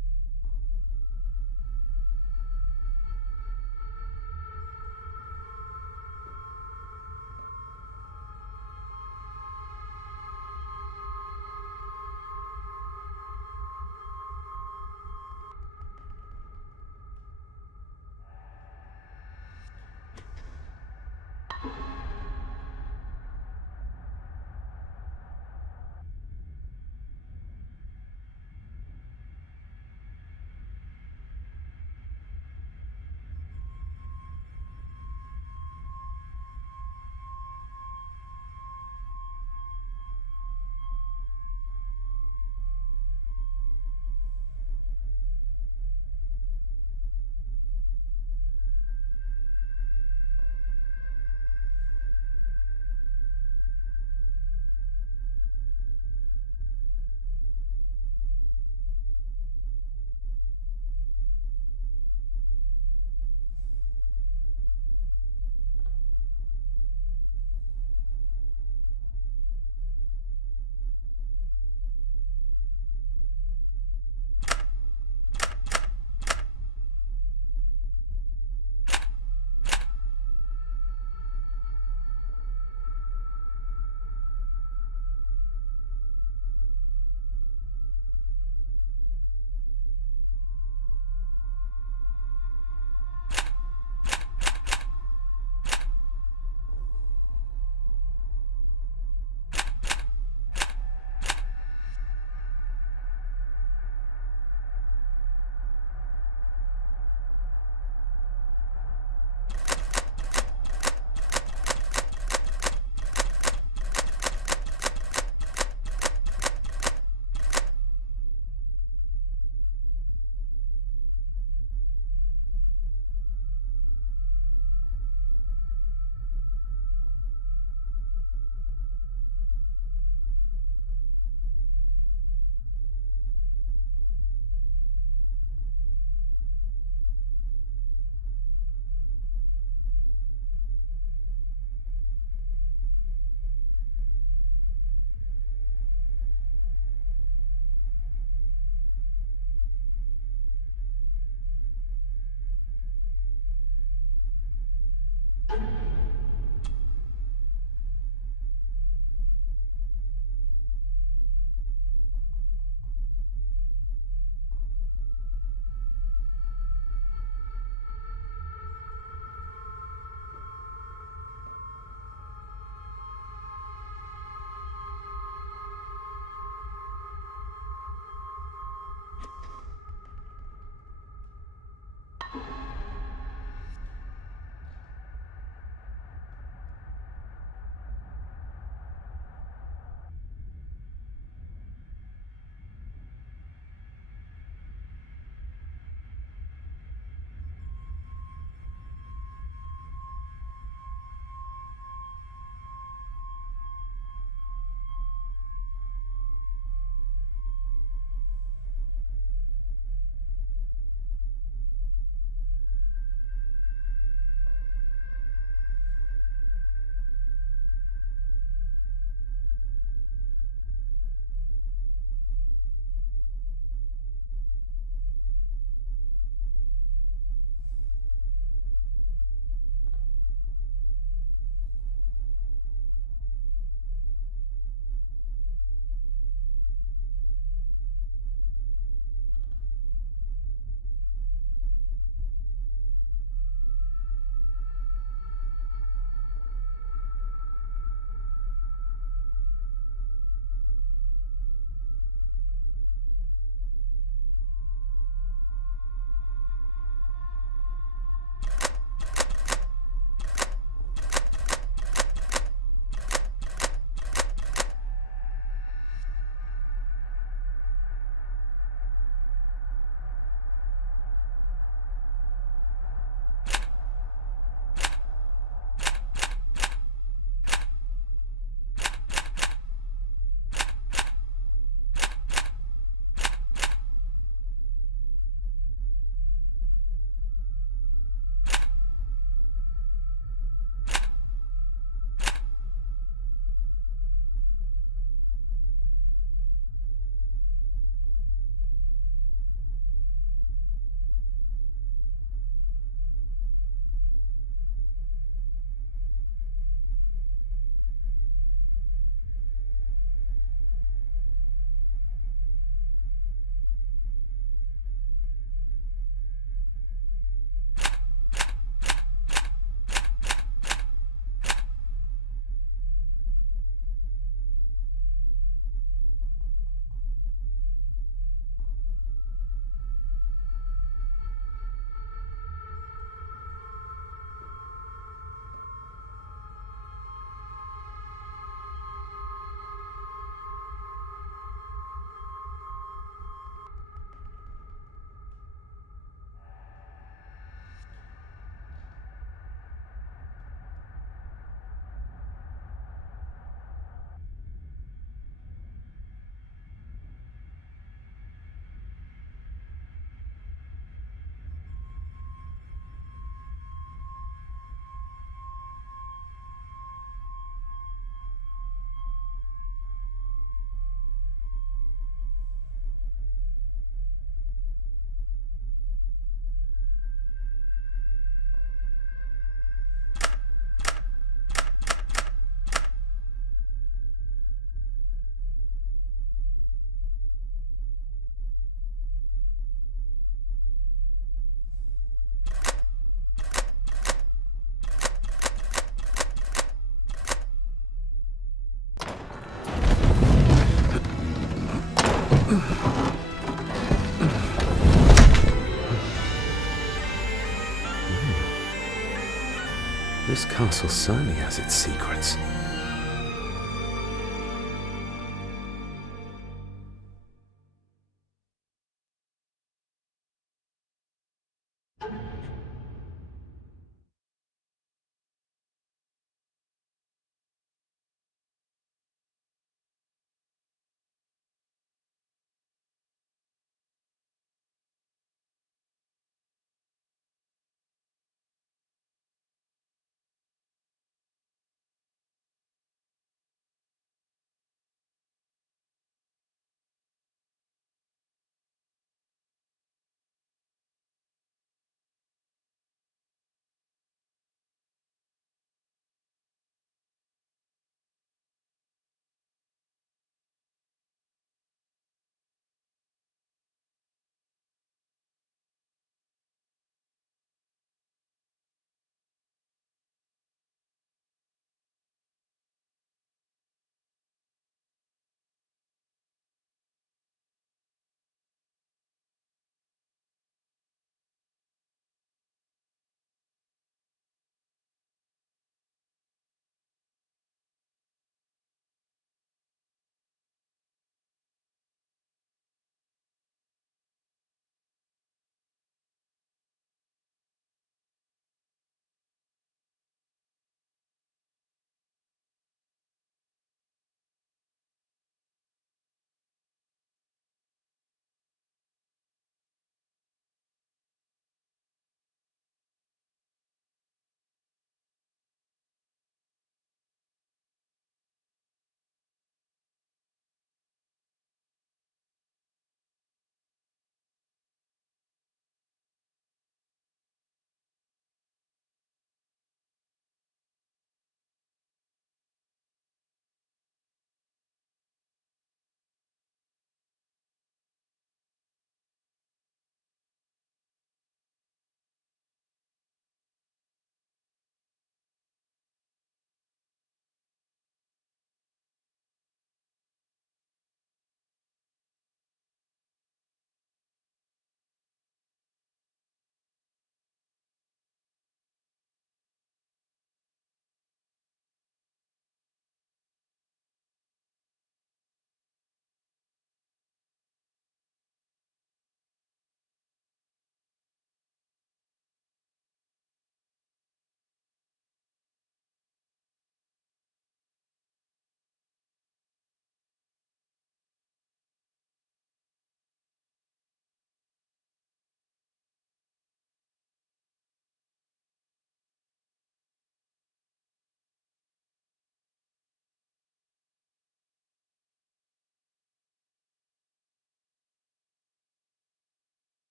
This castle certainly has its secrets.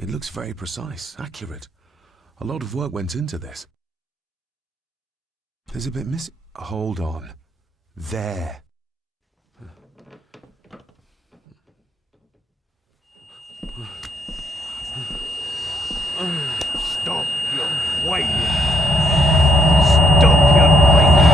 It looks very precise, accurate. A lot of work went into this. There's a bit missing. Hold on. There. Stop your whining! Stop your whining!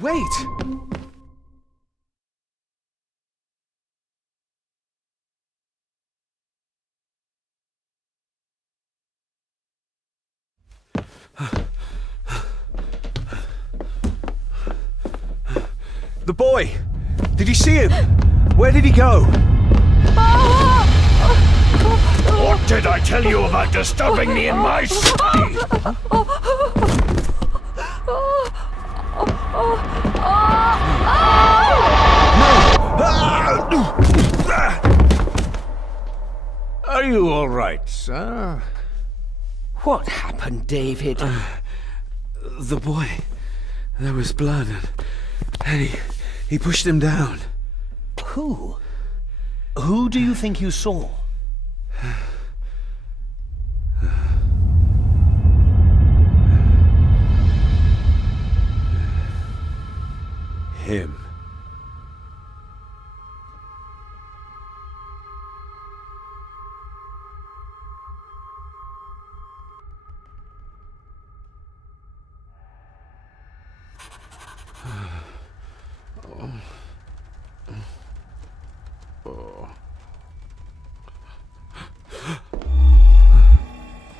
Wait! The boy! Did you see him? Where did he go? What did I tell you about disturbing me in my study? Are you all right, sir? What happened, David? The boy. There was blood and he pushed him down. Who? Who do you think you saw? Him.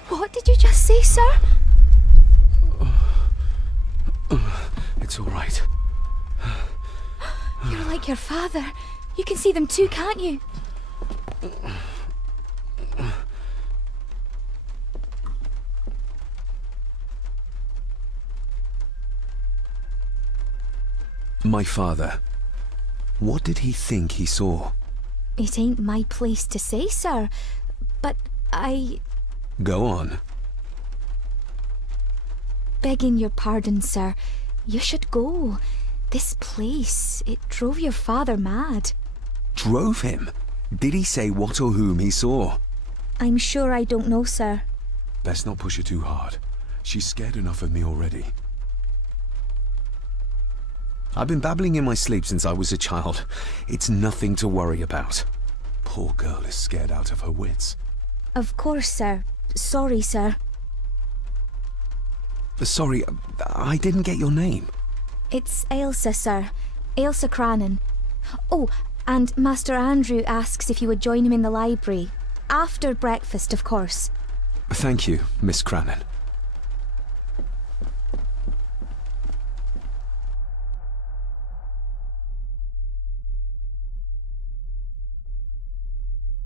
What did you just say, sir? It's all right. You're like your father. You can see them too, can't you? My father. What did he think he saw? It ain't my place to say, sir. But Go on. begging your pardon, sir, you should go. This place, it drove your father mad. Drove him? Did he say what or whom he saw? I'm sure I don't know, sir. Best not push her too hard. She's scared enough of me already. I've been babbling in my sleep since I was a child. It's nothing to worry about. Poor girl is scared out of her wits. Of course, sir. Sorry, sir. Sorry, I didn't get your name. It's Ailsa, sir. Ailsa Crannan. Oh, and Master Andrew asks if you would join him in the library. After breakfast, of course. Thank you, Miss Crannan.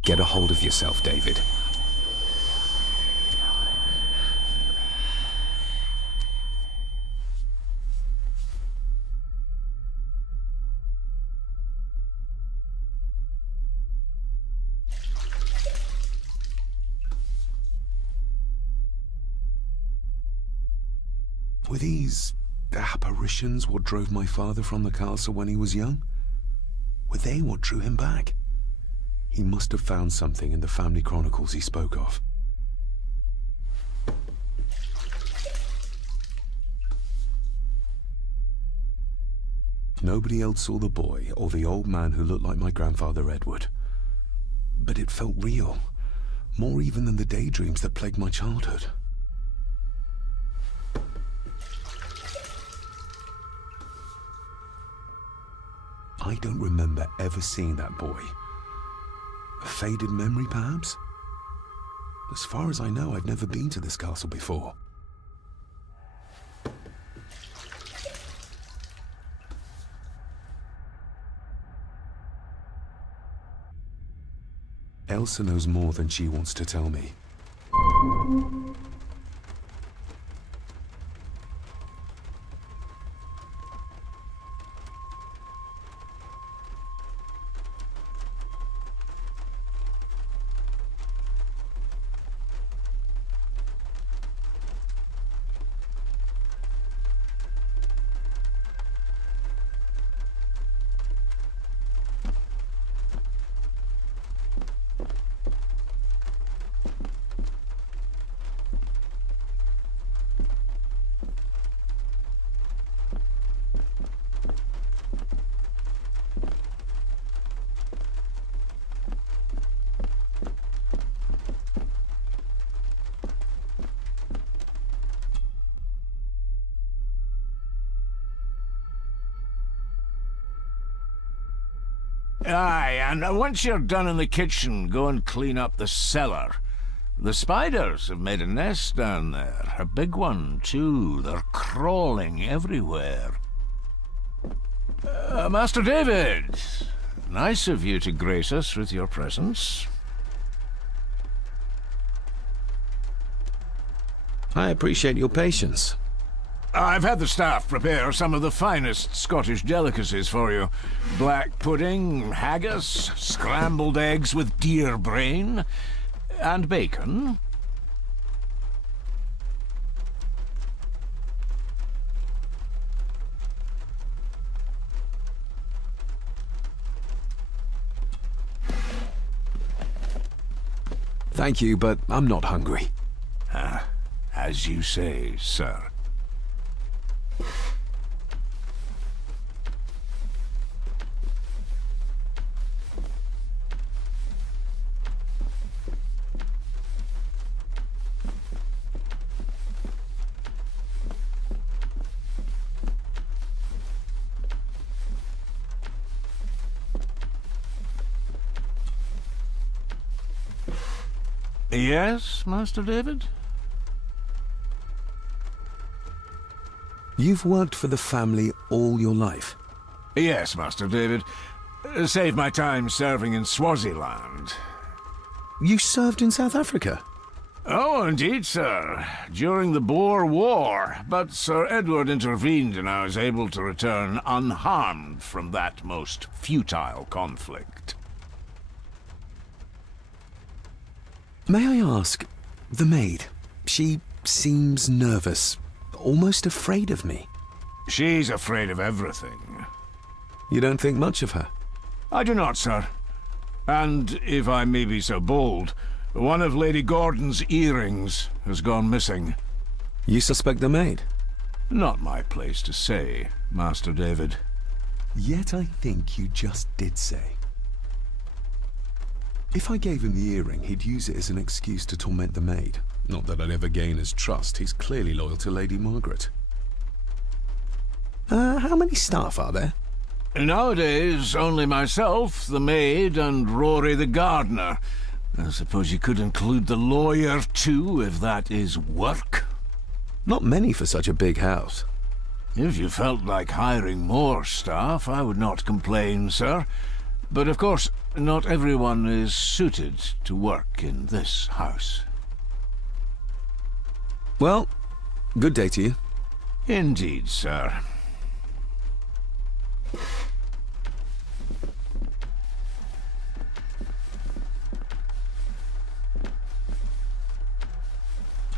Get a hold of yourself, David. Were these apparitions what drove my father from the castle when he was young? Were they what drew him back? He must have found something in the family chronicles he spoke of. Nobody else saw the boy or the old man who looked like my grandfather Edward. But it felt real, more even than the daydreams that plagued my childhood. I don't remember ever seeing that boy. A faded memory, perhaps? As far as I know, I've never been to this castle before. Elsa knows more than she wants to tell me. Aye, and once you're done in the kitchen, go and clean up the cellar. The spiders have made a nest down there. A big one, too. They're crawling everywhere. Master David, nice of you to grace us with your presence. I appreciate your patience. I've had the staff prepare some of the finest Scottish delicacies for you. Black pudding, haggis, scrambled eggs with deer brain, and bacon. Thank you, but I'm not hungry. As you say, sir. Yes, Master David? You've worked for the family all your life? Yes, Master David. Saved my time serving in Swaziland. You served in South Africa? Oh, indeed, sir. During the Boer War. But Sir Edward intervened and I was able to return unharmed from that most futile conflict. May I ask, the maid, she seems nervous, almost afraid of me. She's afraid of everything. You don't think much of her? I do not, sir. And, if I may be so bold, one of Lady Gordon's earrings has gone missing. You suspect the maid? Not my place to say, Master David. Yet I think you just did say. If I gave him the earring, he'd use it as an excuse to torment the maid. Not that I'd ever gain his trust. He's clearly loyal to Lady Margaret. How many staff are there? Nowadays, only myself, the maid, and Rory the gardener. I suppose you could include the lawyer, too, if that is work. Not many for such a big house. If you felt like hiring more staff, I would not complain, sir. But of course, not everyone is suited to work in this house. Well, good day to you. Indeed, sir.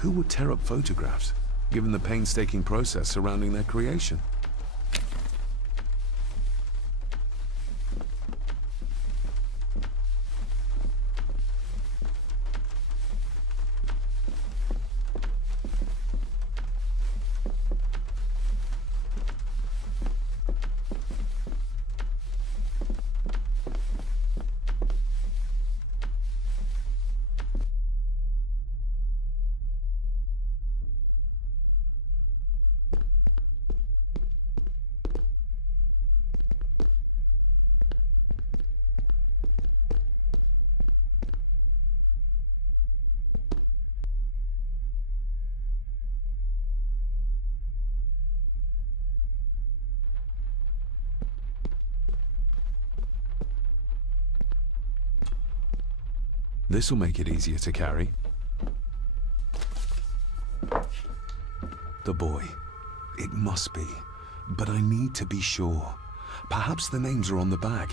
Who would tear up photographs, given the painstaking process surrounding their creation? This'll make it easier to carry. The boy. It must be. But I need to be sure. Perhaps the names are on the bag.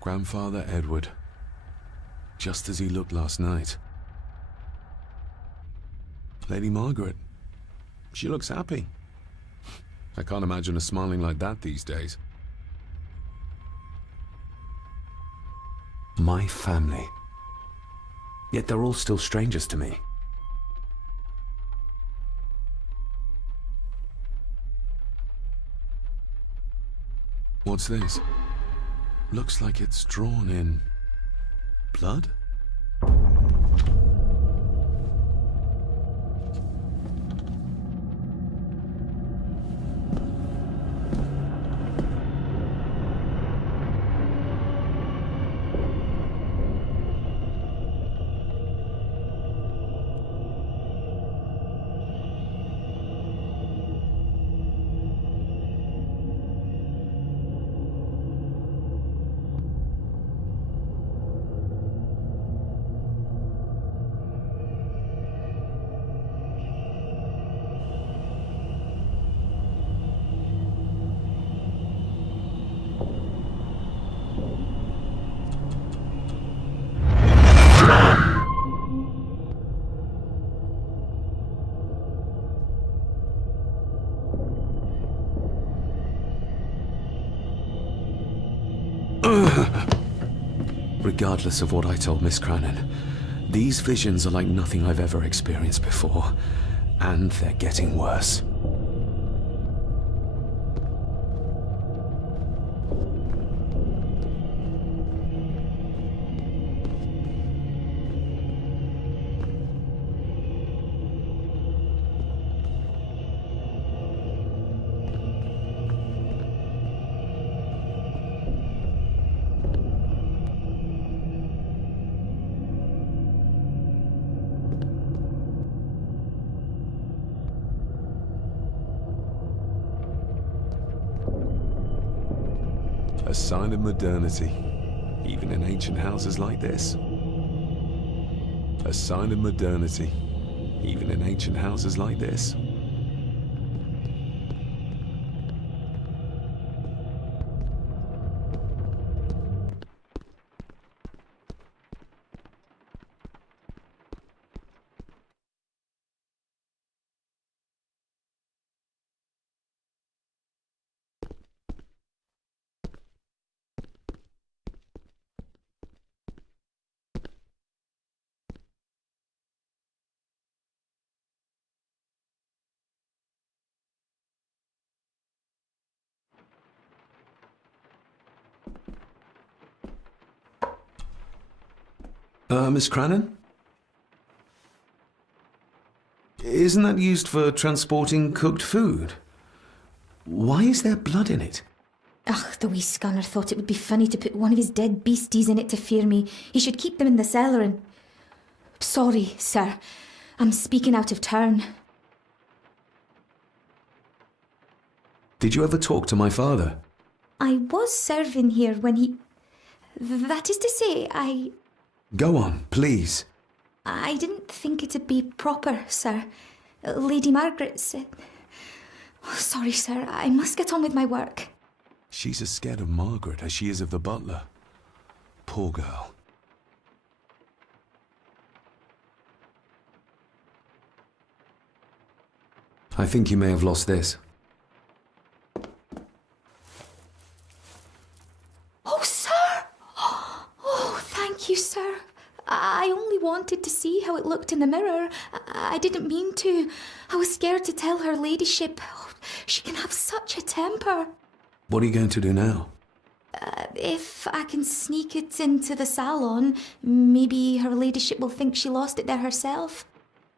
Grandfather Edward. Just as he looked last night. Lady Margaret. She looks happy. I can't imagine her smiling like that these days. My family. Yet they're all still strangers to me. What's this? Looks like it's drawn in blood? Regardless of what I told Miss Cranon, these visions are like nothing I've ever experienced before, and they're getting worse. A sign of modernity, even in ancient houses like this. A sign of modernity, even in ancient houses like this. Miss Cranon? Isn't that used for transporting cooked food? Why is there blood in it? Ugh, the wee scunner thought it would be funny to put one of his dead beasties in it to fear me. He should keep them in the cellar and... Sorry, sir. I'm speaking out of turn. Did you ever talk to my father? I was serving here when he... That is to say, Go on, please. I didn't think it'd be proper, sir. Lady Margaret said... Oh, sorry, sir. I must get on with my work. She's as scared of Margaret as she is of the butler. Poor girl. I think you may have lost this. Oh, sir! Oh, thank you, sir. I only wanted to see how it looked in the mirror. I didn't mean to. I was scared to tell her ladyship. Oh, she can have such a temper. What are you going to do now? If I can sneak it into the salon, maybe her ladyship will think she lost it there herself.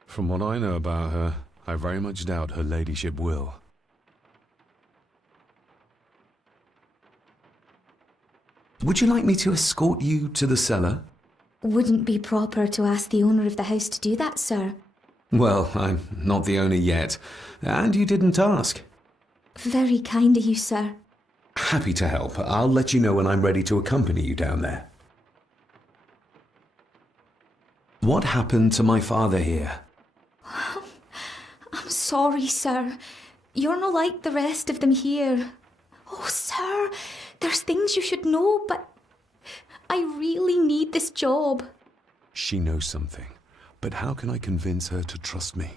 From what I know about her, I very much doubt her ladyship will. Would you like me to escort you to the cellar? Wouldn't be proper to ask the owner of the house to do that, sir. Well, I'm not the owner yet. And you didn't ask. Very kind of you, sir. Happy to help. I'll let you know when I'm ready to accompany you down there. What happened to my father here? I'm sorry, sir. You're not like the rest of them here. Oh, sir, there's things you should know, but I really need this job. She knows something, but how can I convince her to trust me?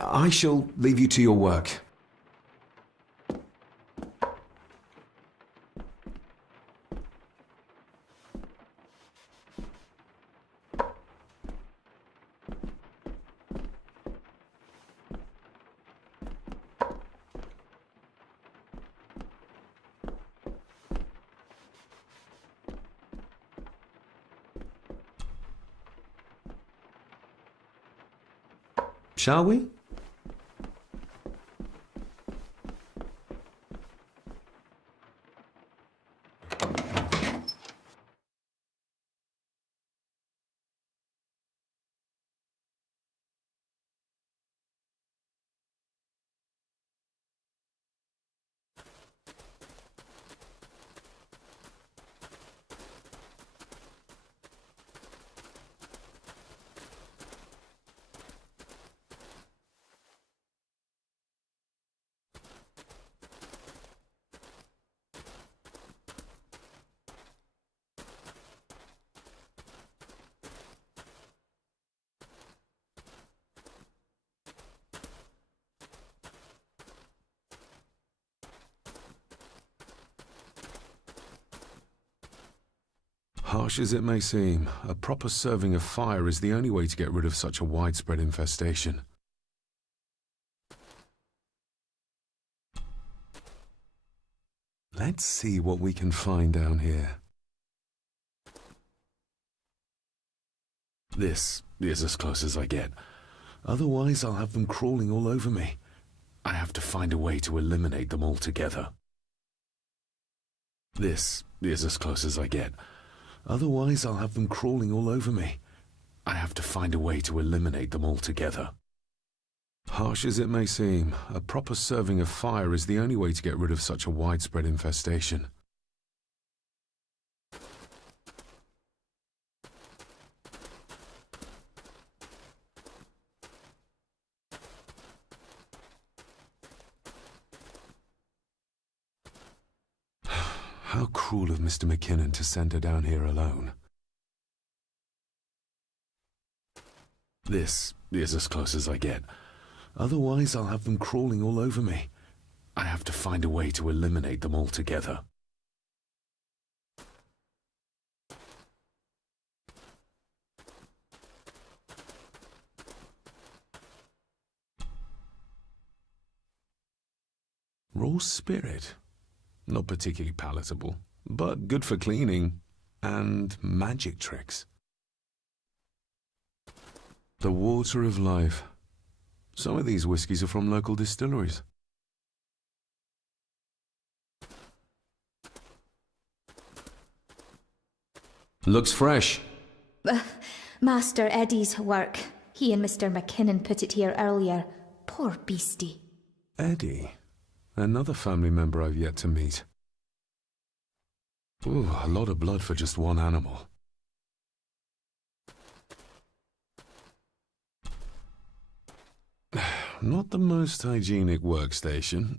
I shall leave you to your work. Shall we? Harsh as it may seem, a proper serving of fire is the only way to get rid of such a widespread infestation. Let's see what we can find down here. This is as close as I get. Otherwise, I'll have them crawling all over me. I have to find a way to eliminate them altogether. This is as close as I get. Otherwise, I'll have them crawling all over me. I have to find a way to eliminate them altogether. Harsh as it may seem, a proper serving of fire is the only way to get rid of such a widespread infestation. How cruel of Mr. McKinnon to send her down here alone. This is as close as I get. Otherwise, I'll have them crawling all over me. I have to find a way to eliminate them altogether. Raw spirit. Not particularly palatable, but good for cleaning and magic tricks. The water of life. Some of these whiskies are from local distilleries. Looks fresh. Master Eddie's work. He and Mr. McKinnon put it here earlier. Poor beastie. Eddie? Another family member I've yet to meet. Ooh, a lot of blood for just one animal. Not the most hygienic workstation.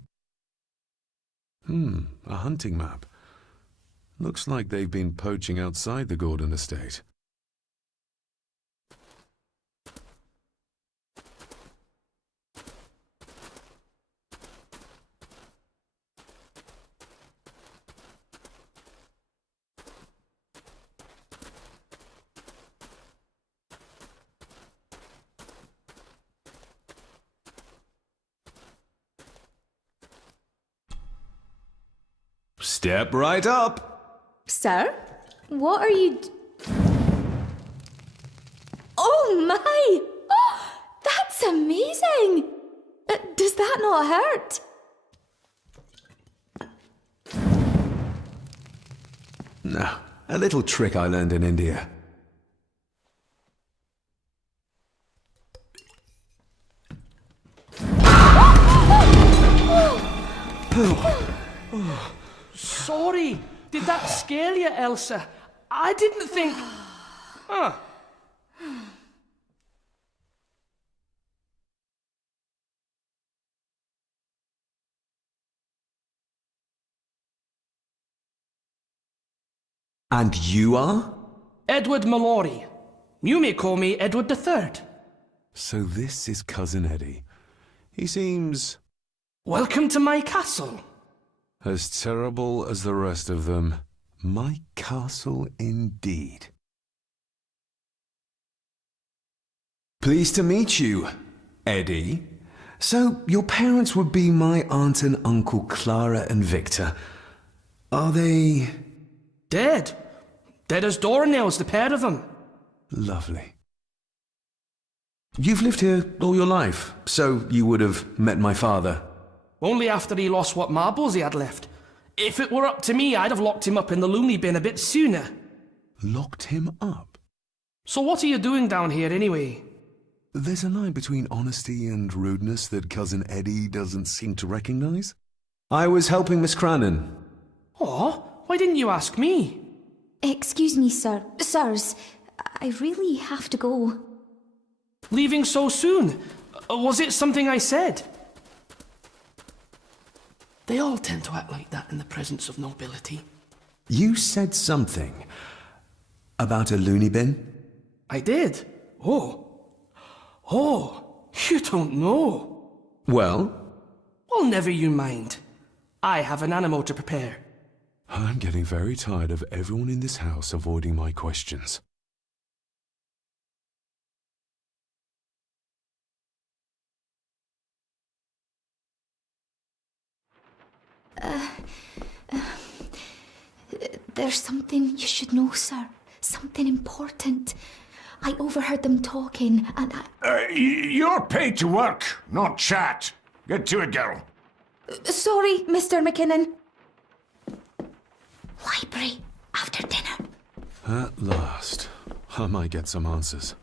A hunting map. Looks like they've been poaching outside the Gordon estate. Step right up! Sir? What are you Oh my! Oh, that's amazing! Does that not hurt? No, a little trick I learned in India. Sorry. Did that scare you, Elsa? I didn't think... Huh. And you are? Edward Mallory. You may call me Edward III. So this is Cousin Eddie. He seems... Welcome to my castle. as terrible as the rest of them. My castle indeed. Pleased to meet you, Eddie. So, your parents would be my aunt and uncle Clara and Victor. Are they... Dead. Dead as doornails, the pair of them. Lovely. You've lived here all your life, so you would have met my father. Only after he lost what marbles he had left. If it were up to me, I'd have locked him up in the loony bin a bit sooner. Locked him up? So what are you doing down here anyway? There's a line between honesty and rudeness that Cousin Eddie doesn't seem to recognize. I was helping Miss Cranon. Oh, why didn't you ask me? Excuse me, sir. Sirs, I really have to go. Leaving so soon? Was it something I said? They all tend to act like that in the presence of nobility. You said something about a loony bin? I did. Oh, you don't know. Well? Well, never you mind. I have an animal to prepare. I'm getting very tired of everyone in this house avoiding my questions. There's something you should know, sir. Something important. I overheard them talking, and You're paid to work, not chat. Get to it, girl. Sorry, Mr. McKinnon. Library, after dinner. At last. I might get some answers.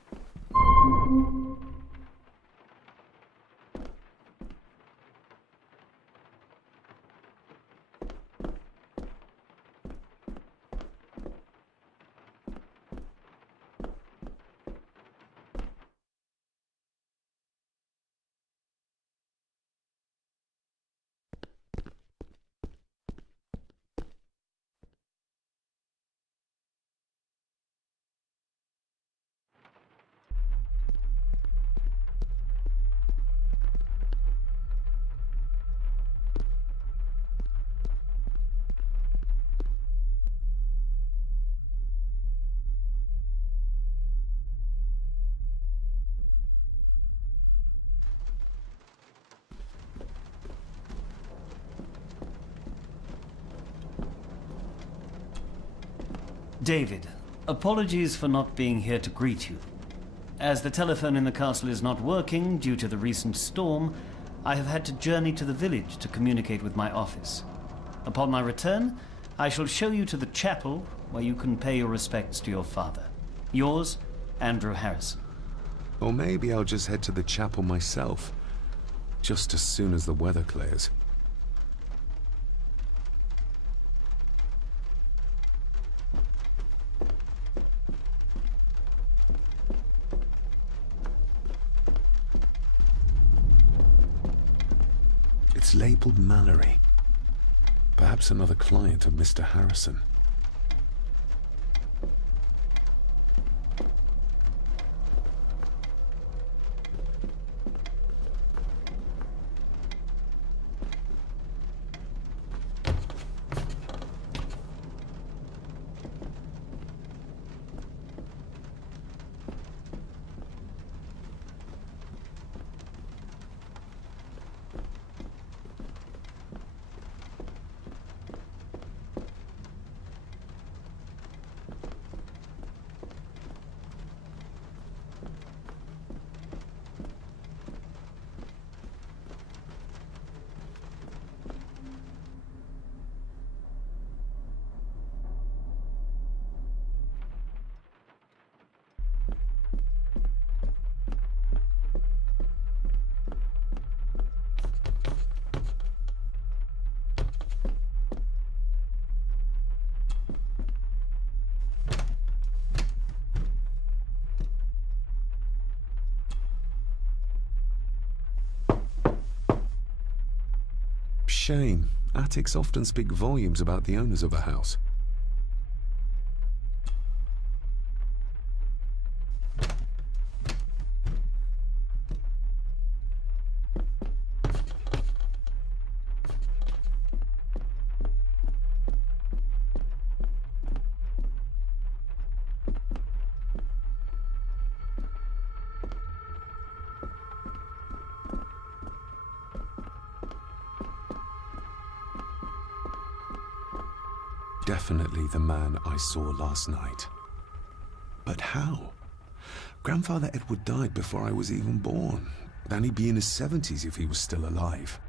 David, apologies for not being here to greet you. As the telephone in the castle is not working due to the recent storm, I have had to journey to the village to communicate with my office. Upon my return, I shall show you to the chapel where you can pay your respects to your father. Yours, Andrew Harrison. Or maybe I'll just head to the chapel myself, just as soon as the weather clears. It's labeled Mallory. Perhaps another client of Mr. Harrison. shame. Attics often speak volumes about the owners of a house. Definitely the man I saw last night. But how? Grandfather Edward died before I was even born. Then he'd be in his 70s if he was still alive.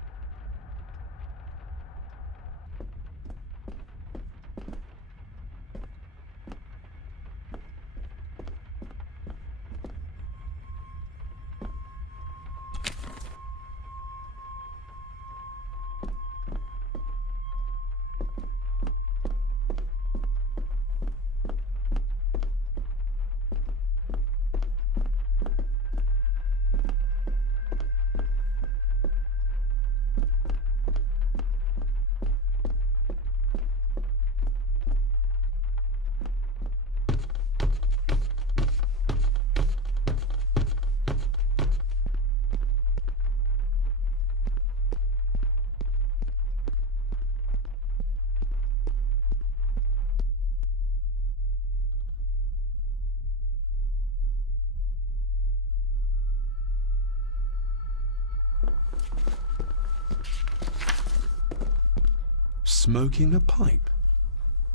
Smoking a pipe?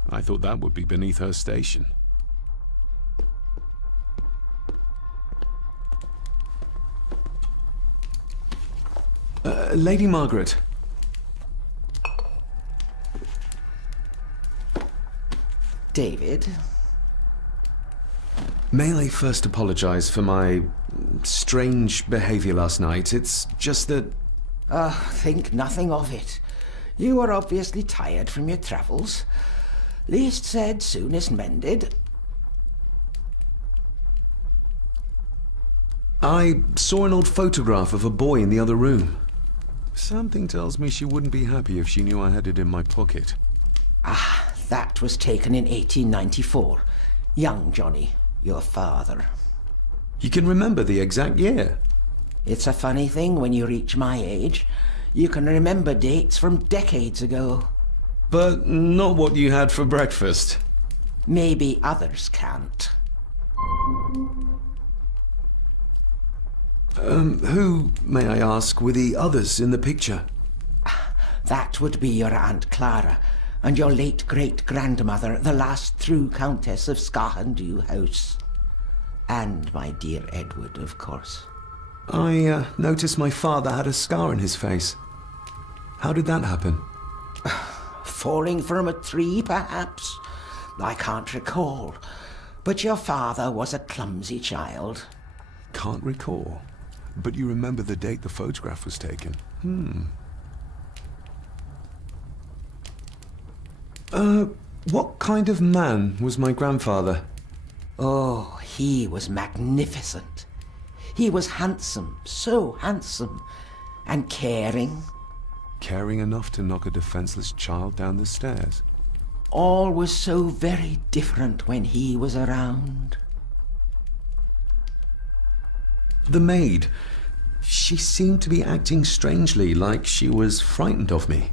I thought that would be beneath her station. Lady Margaret. David? May I first apologize for my strange behavior last night? It's just that... Think nothing of it. You were obviously tired from your travels. Least said, soonest mended. I saw an old photograph of a boy in the other room. Something tells me she wouldn't be happy if she knew I had it in my pocket. Ah, that was taken in 1894. Young Johnny, your father. You can remember the exact year? It's a funny thing when you reach my age. You can remember dates from decades ago. But not what you had for breakfast. Maybe others can't. Who, may I ask, were the others in the picture? That would be your Aunt Clara, and your late great-grandmother, the last true Countess of Scahandew House. And my dear Edward, of course. I noticed my father had a scar on his face. How did that happen? Falling from a tree, perhaps? I can't recall. But your father was a clumsy child. Can't recall. But you remember the date the photograph was taken? What kind of man was my grandfather? Oh, he was magnificent. He was handsome, so handsome, and caring. Caring enough to knock a defenseless child down the stairs. All was so very different when he was around. The maid. She seemed to be acting strangely, like she was frightened of me.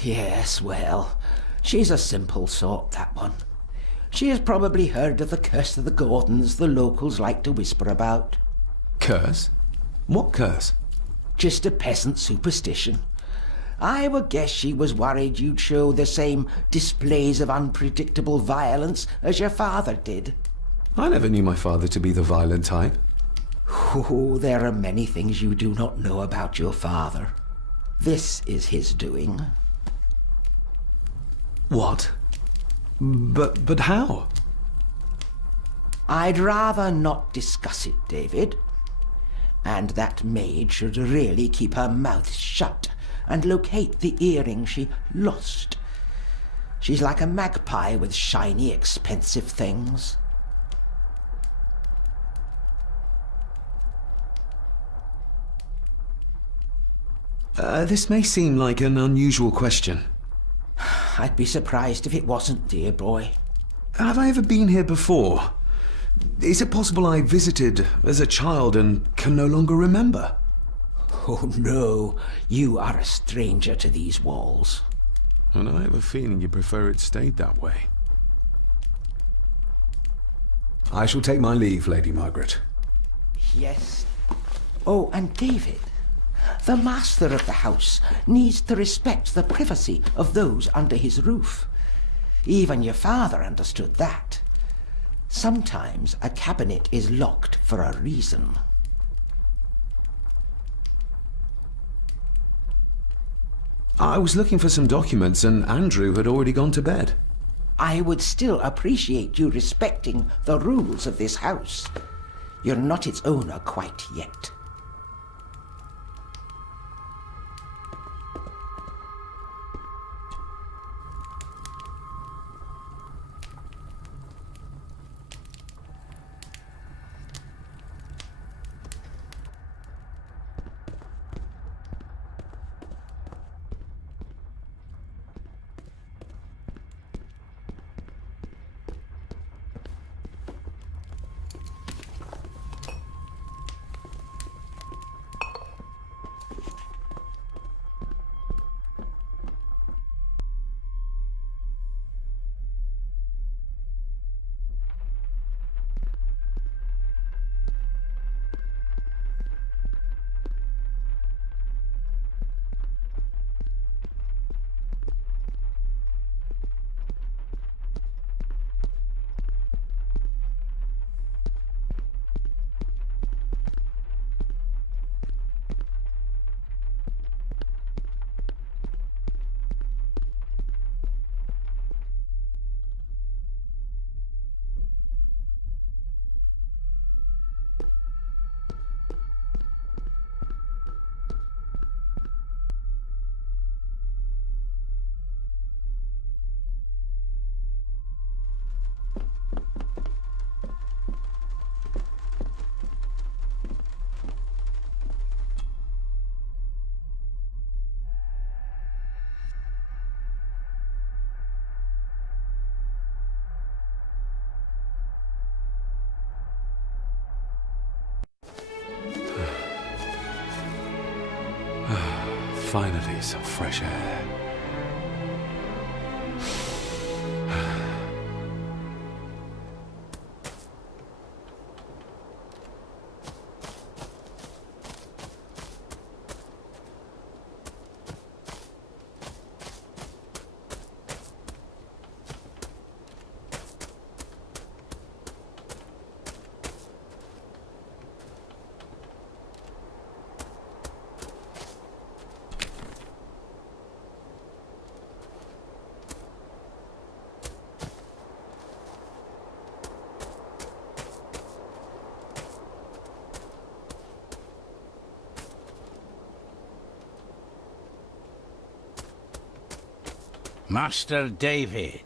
Yes, well, she's a simple sort, that one. She has probably heard of the curse of the Gordons the locals like to whisper about. Curse? What curse? Just a peasant superstition. I would guess she was worried you'd show the same displays of unpredictable violence as your father did. I never knew my father to be the violent type. Oh, there are many things you do not know about your father. This is his doing. What? But how? I'd rather not discuss it, David. And that maid should really keep her mouth shut and locate the earring she lost. She's like a magpie with shiny, expensive things. This may seem like an unusual question. I'd be surprised if it wasn't, dear boy. Have I ever been here before? Is it possible I visited as a child and can no longer remember? Oh no, you are a stranger to these walls. And I have a feeling you prefer it stayed that way. I shall take my leave, Lady Margaret. Yes. Oh, and David, the master of the house needs to respect the privacy of those under his roof. Even your father understood that. Sometimes a cabinet is locked for a reason. I was looking for some documents and Andrew had already gone to bed. I would still appreciate you respecting the rules of this house. You're not its owner quite yet. Finally, some fresh air. Master David.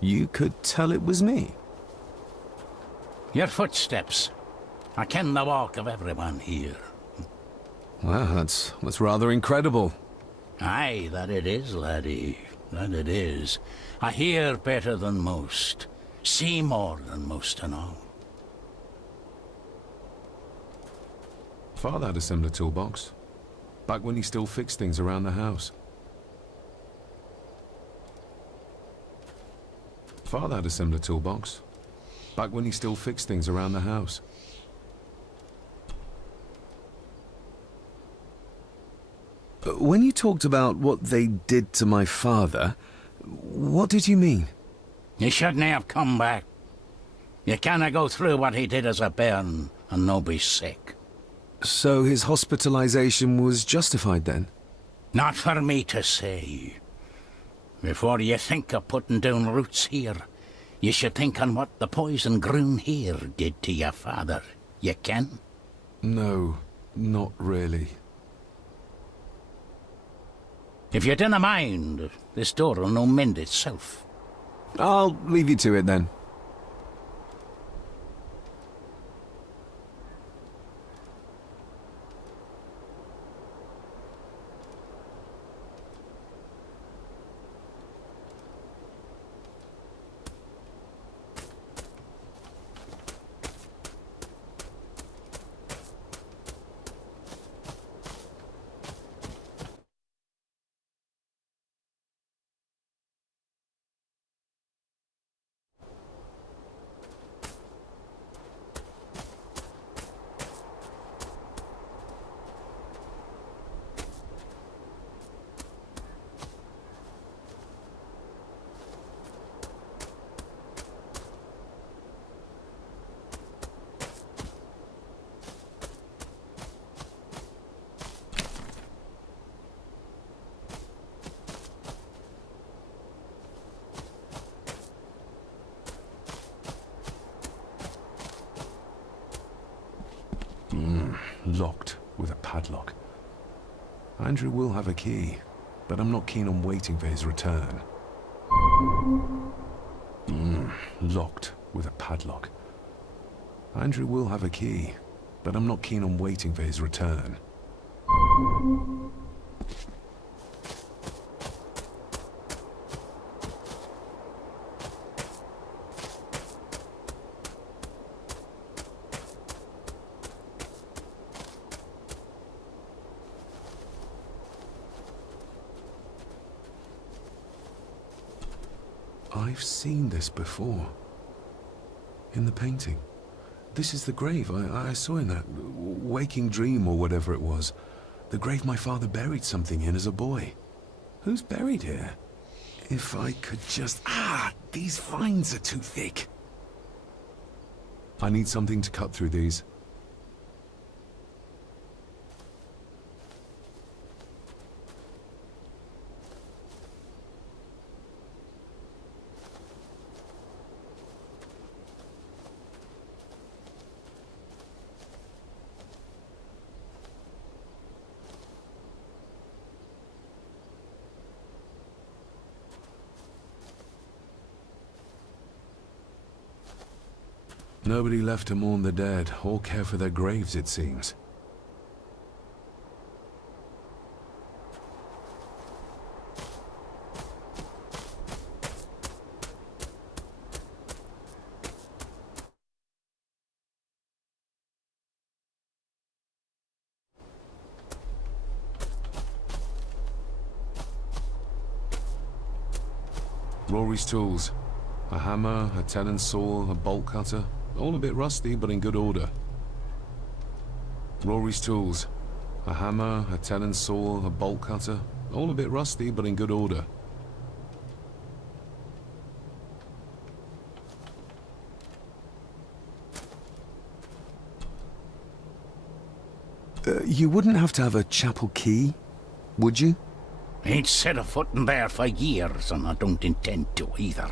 You could tell it was me. Your footsteps. I ken the walk of everyone here. Well, that's rather incredible. Aye, that it is, laddie. That it is. I hear better than most. See more than most and all. Father had a similar toolbox. Back when he still fixed things around the house. Father had a similar toolbox. Back when he still fixed things around the house. When you talked about what they did to my father, what did you mean? You shouldn't have come back. You canna go through what he did as a bairn and no be sick. So his hospitalization was justified then? Not for me to say. Before you think of putting down roots here, you should think on what the poison grown here did to your father. You can? No, not really. If you dinna mind, this door will no mend itself. I'll leave you to it then. Locked with a padlock. Andrew will have a key, but I'm not keen on waiting for his return. Locked with a padlock. Andrew will have a key, but I'm not keen on waiting for his return. I've seen this before. In the painting. This is the grave I saw in that waking dream or whatever it was. The grave my father buried something in as a boy. Who's buried here? If I could just... these vines are too thick. I need something to cut through these. Nobody left to mourn the dead, or care for their graves, it seems. Rory's tools. A hammer, a tenon saw, a bolt cutter. All a bit rusty, but in good order. Rory's tools. A hammer, a tenon saw, a bolt cutter. All a bit rusty, but in good order. You wouldn't have to have a chapel key, would you? Ain't set a foot in there for years, and I don't intend to either.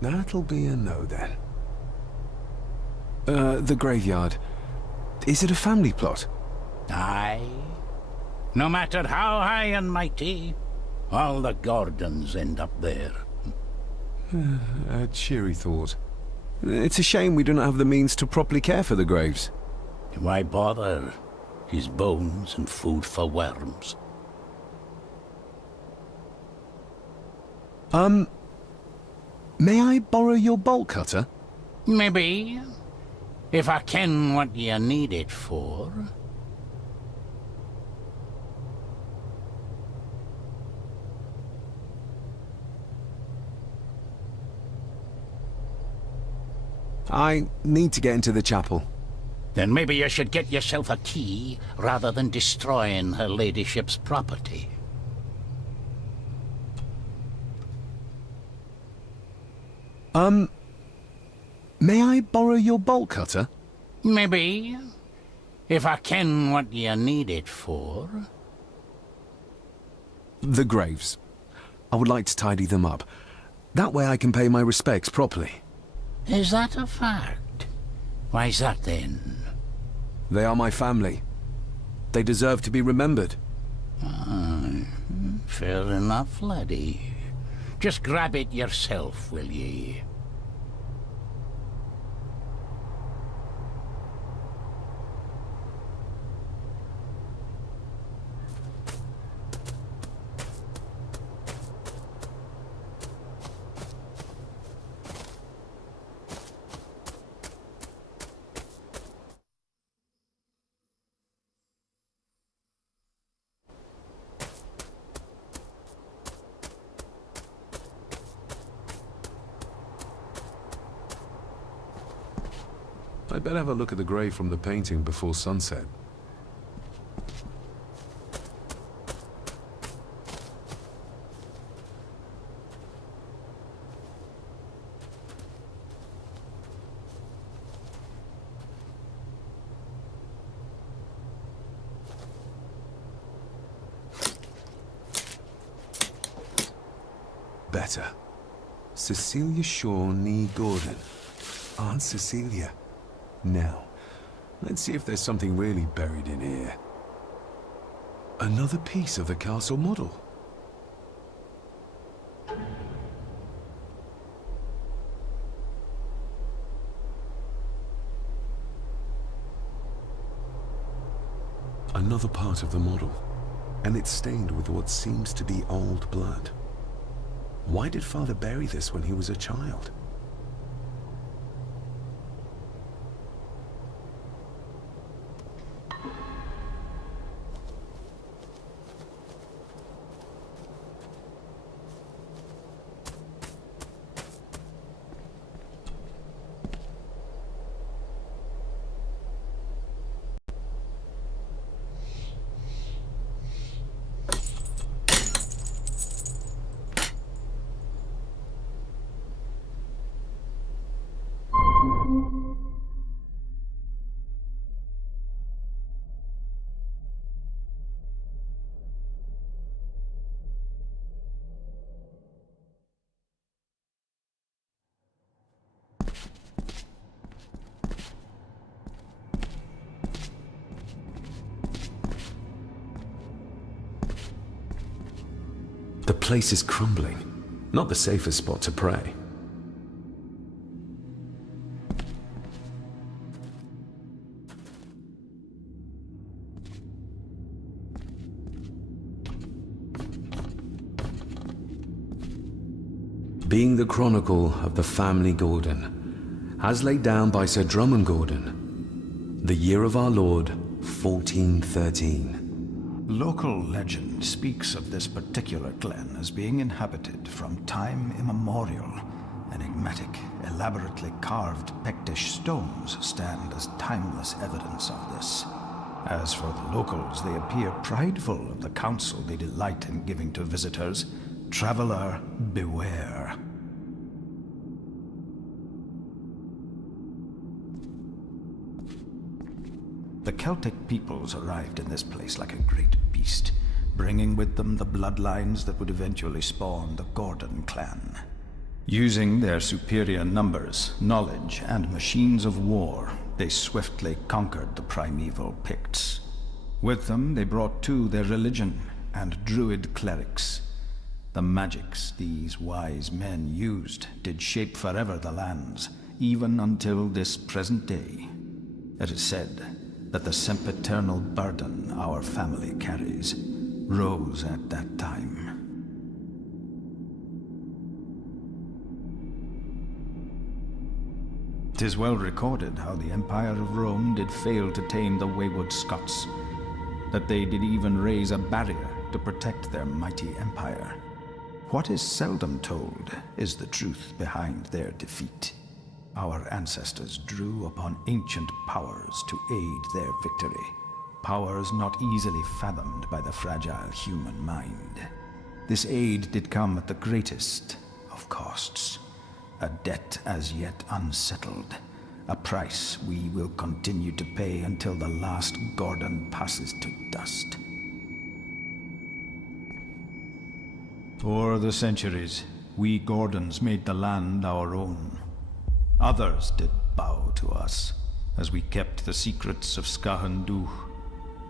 That'll be a no, then. The graveyard. Is it a family plot? Aye. No matter how high and mighty, all the Gordons end up there. A cheery thought. It's a shame we don't have the means to properly care for the graves. Why bother? His bones and food for worms. May I borrow your bolt cutter? Maybe. If I ken what you need it for. I need to get into the chapel. Then maybe you should get yourself a key, rather than destroying her ladyship's property. May I borrow your bolt cutter? Maybe. If I ken what you need it for. The graves. I would like to tidy them up. That way I can pay my respects properly. Is that a fact? Why's that then? They are my family. They deserve to be remembered. Fair enough, laddie. Just grab it yourself, will ye? I'd better have a look at the grave from the painting before sunset. Better. Cecilia Shaw Nee Gordon. Aunt Cecilia. Now, Let's see if there's something really buried in here. Another piece of the castle model. Another part of the model, and it's stained with what seems to be old blood. Why did Father bury this when he was a child? The place is crumbling. Not the safest spot to pray. Being the chronicle of the family Gordon, as laid down by Sir Drummond Gordon, the year of our Lord, 1413. Local legend speaks of this particular glen as being inhabited from time immemorial. Enigmatic, elaborately carved Pictish stones stand as timeless evidence of this. As for the locals, they appear prideful of the counsel they delight in giving to visitors. Traveler, beware. The Celtic peoples arrived in this place like a great beast, bringing with them the bloodlines that would eventually spawn the Gordon clan. Using their superior numbers, knowledge, and machines of war, they swiftly conquered the primeval Picts. With them, they brought too their religion and druid clerics. The magics these wise men used did shape forever the lands, even until this present day. It is said that the sempiternal burden our family carries rose at that time. "'Tis well recorded how the Empire of Rome did fail to tame the wayward Scots, that they did even raise a barrier to protect their mighty empire. What is seldom told is the truth behind their defeat. Our ancestors drew upon ancient powers to aid their victory, powers not easily fathomed by the fragile human mind. This aid did come at the greatest of costs, a debt as yet unsettled, a price we will continue to pay until the last Gordon passes to dust. For the centuries, we Gordons made the land our own. Others did bow to us, as we kept the secrets of Skahanduch,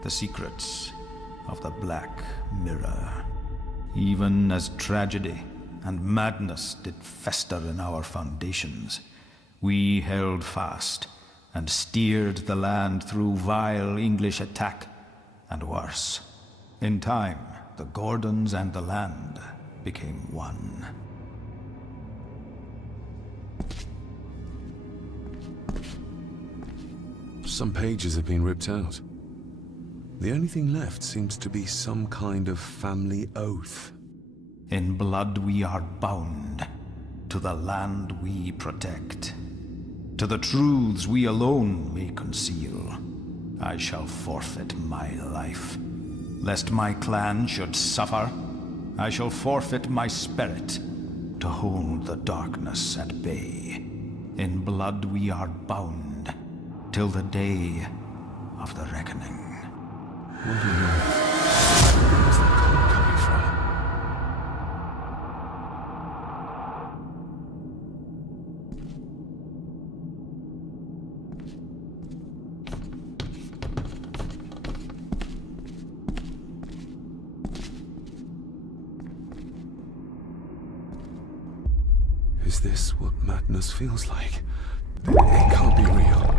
the secrets of the Black Mirror. Even as tragedy and madness did fester in our foundations, we held fast and steered the land through vile English attack and worse. In time, the Gordons and the land became one. Some pages have been ripped out. The only thing left seems to be some kind of family oath. In blood we are bound to the land we protect, to the truths we alone may conceal. I shall forfeit my life, lest my clan should suffer. I shall forfeit my spirit to hold the darkness at bay. In blood we are bound till the day of the reckoning. What do you know? Where's that call coming from? this what madness feels like? It can't be real.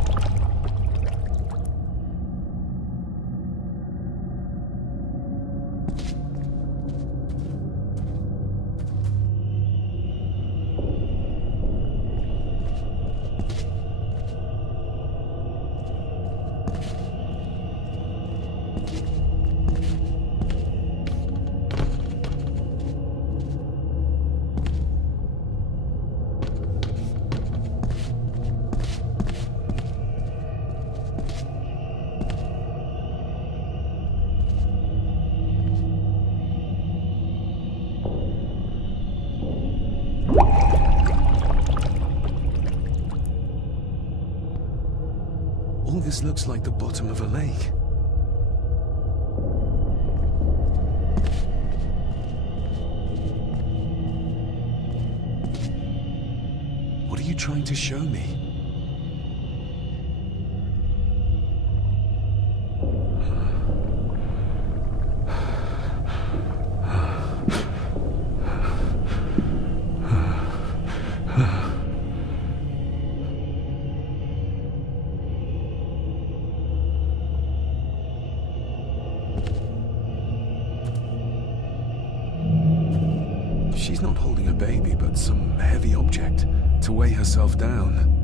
All this looks like the bottom of a lake. What are you trying to show me? She's not holding a baby, but some heavy object to weigh herself down.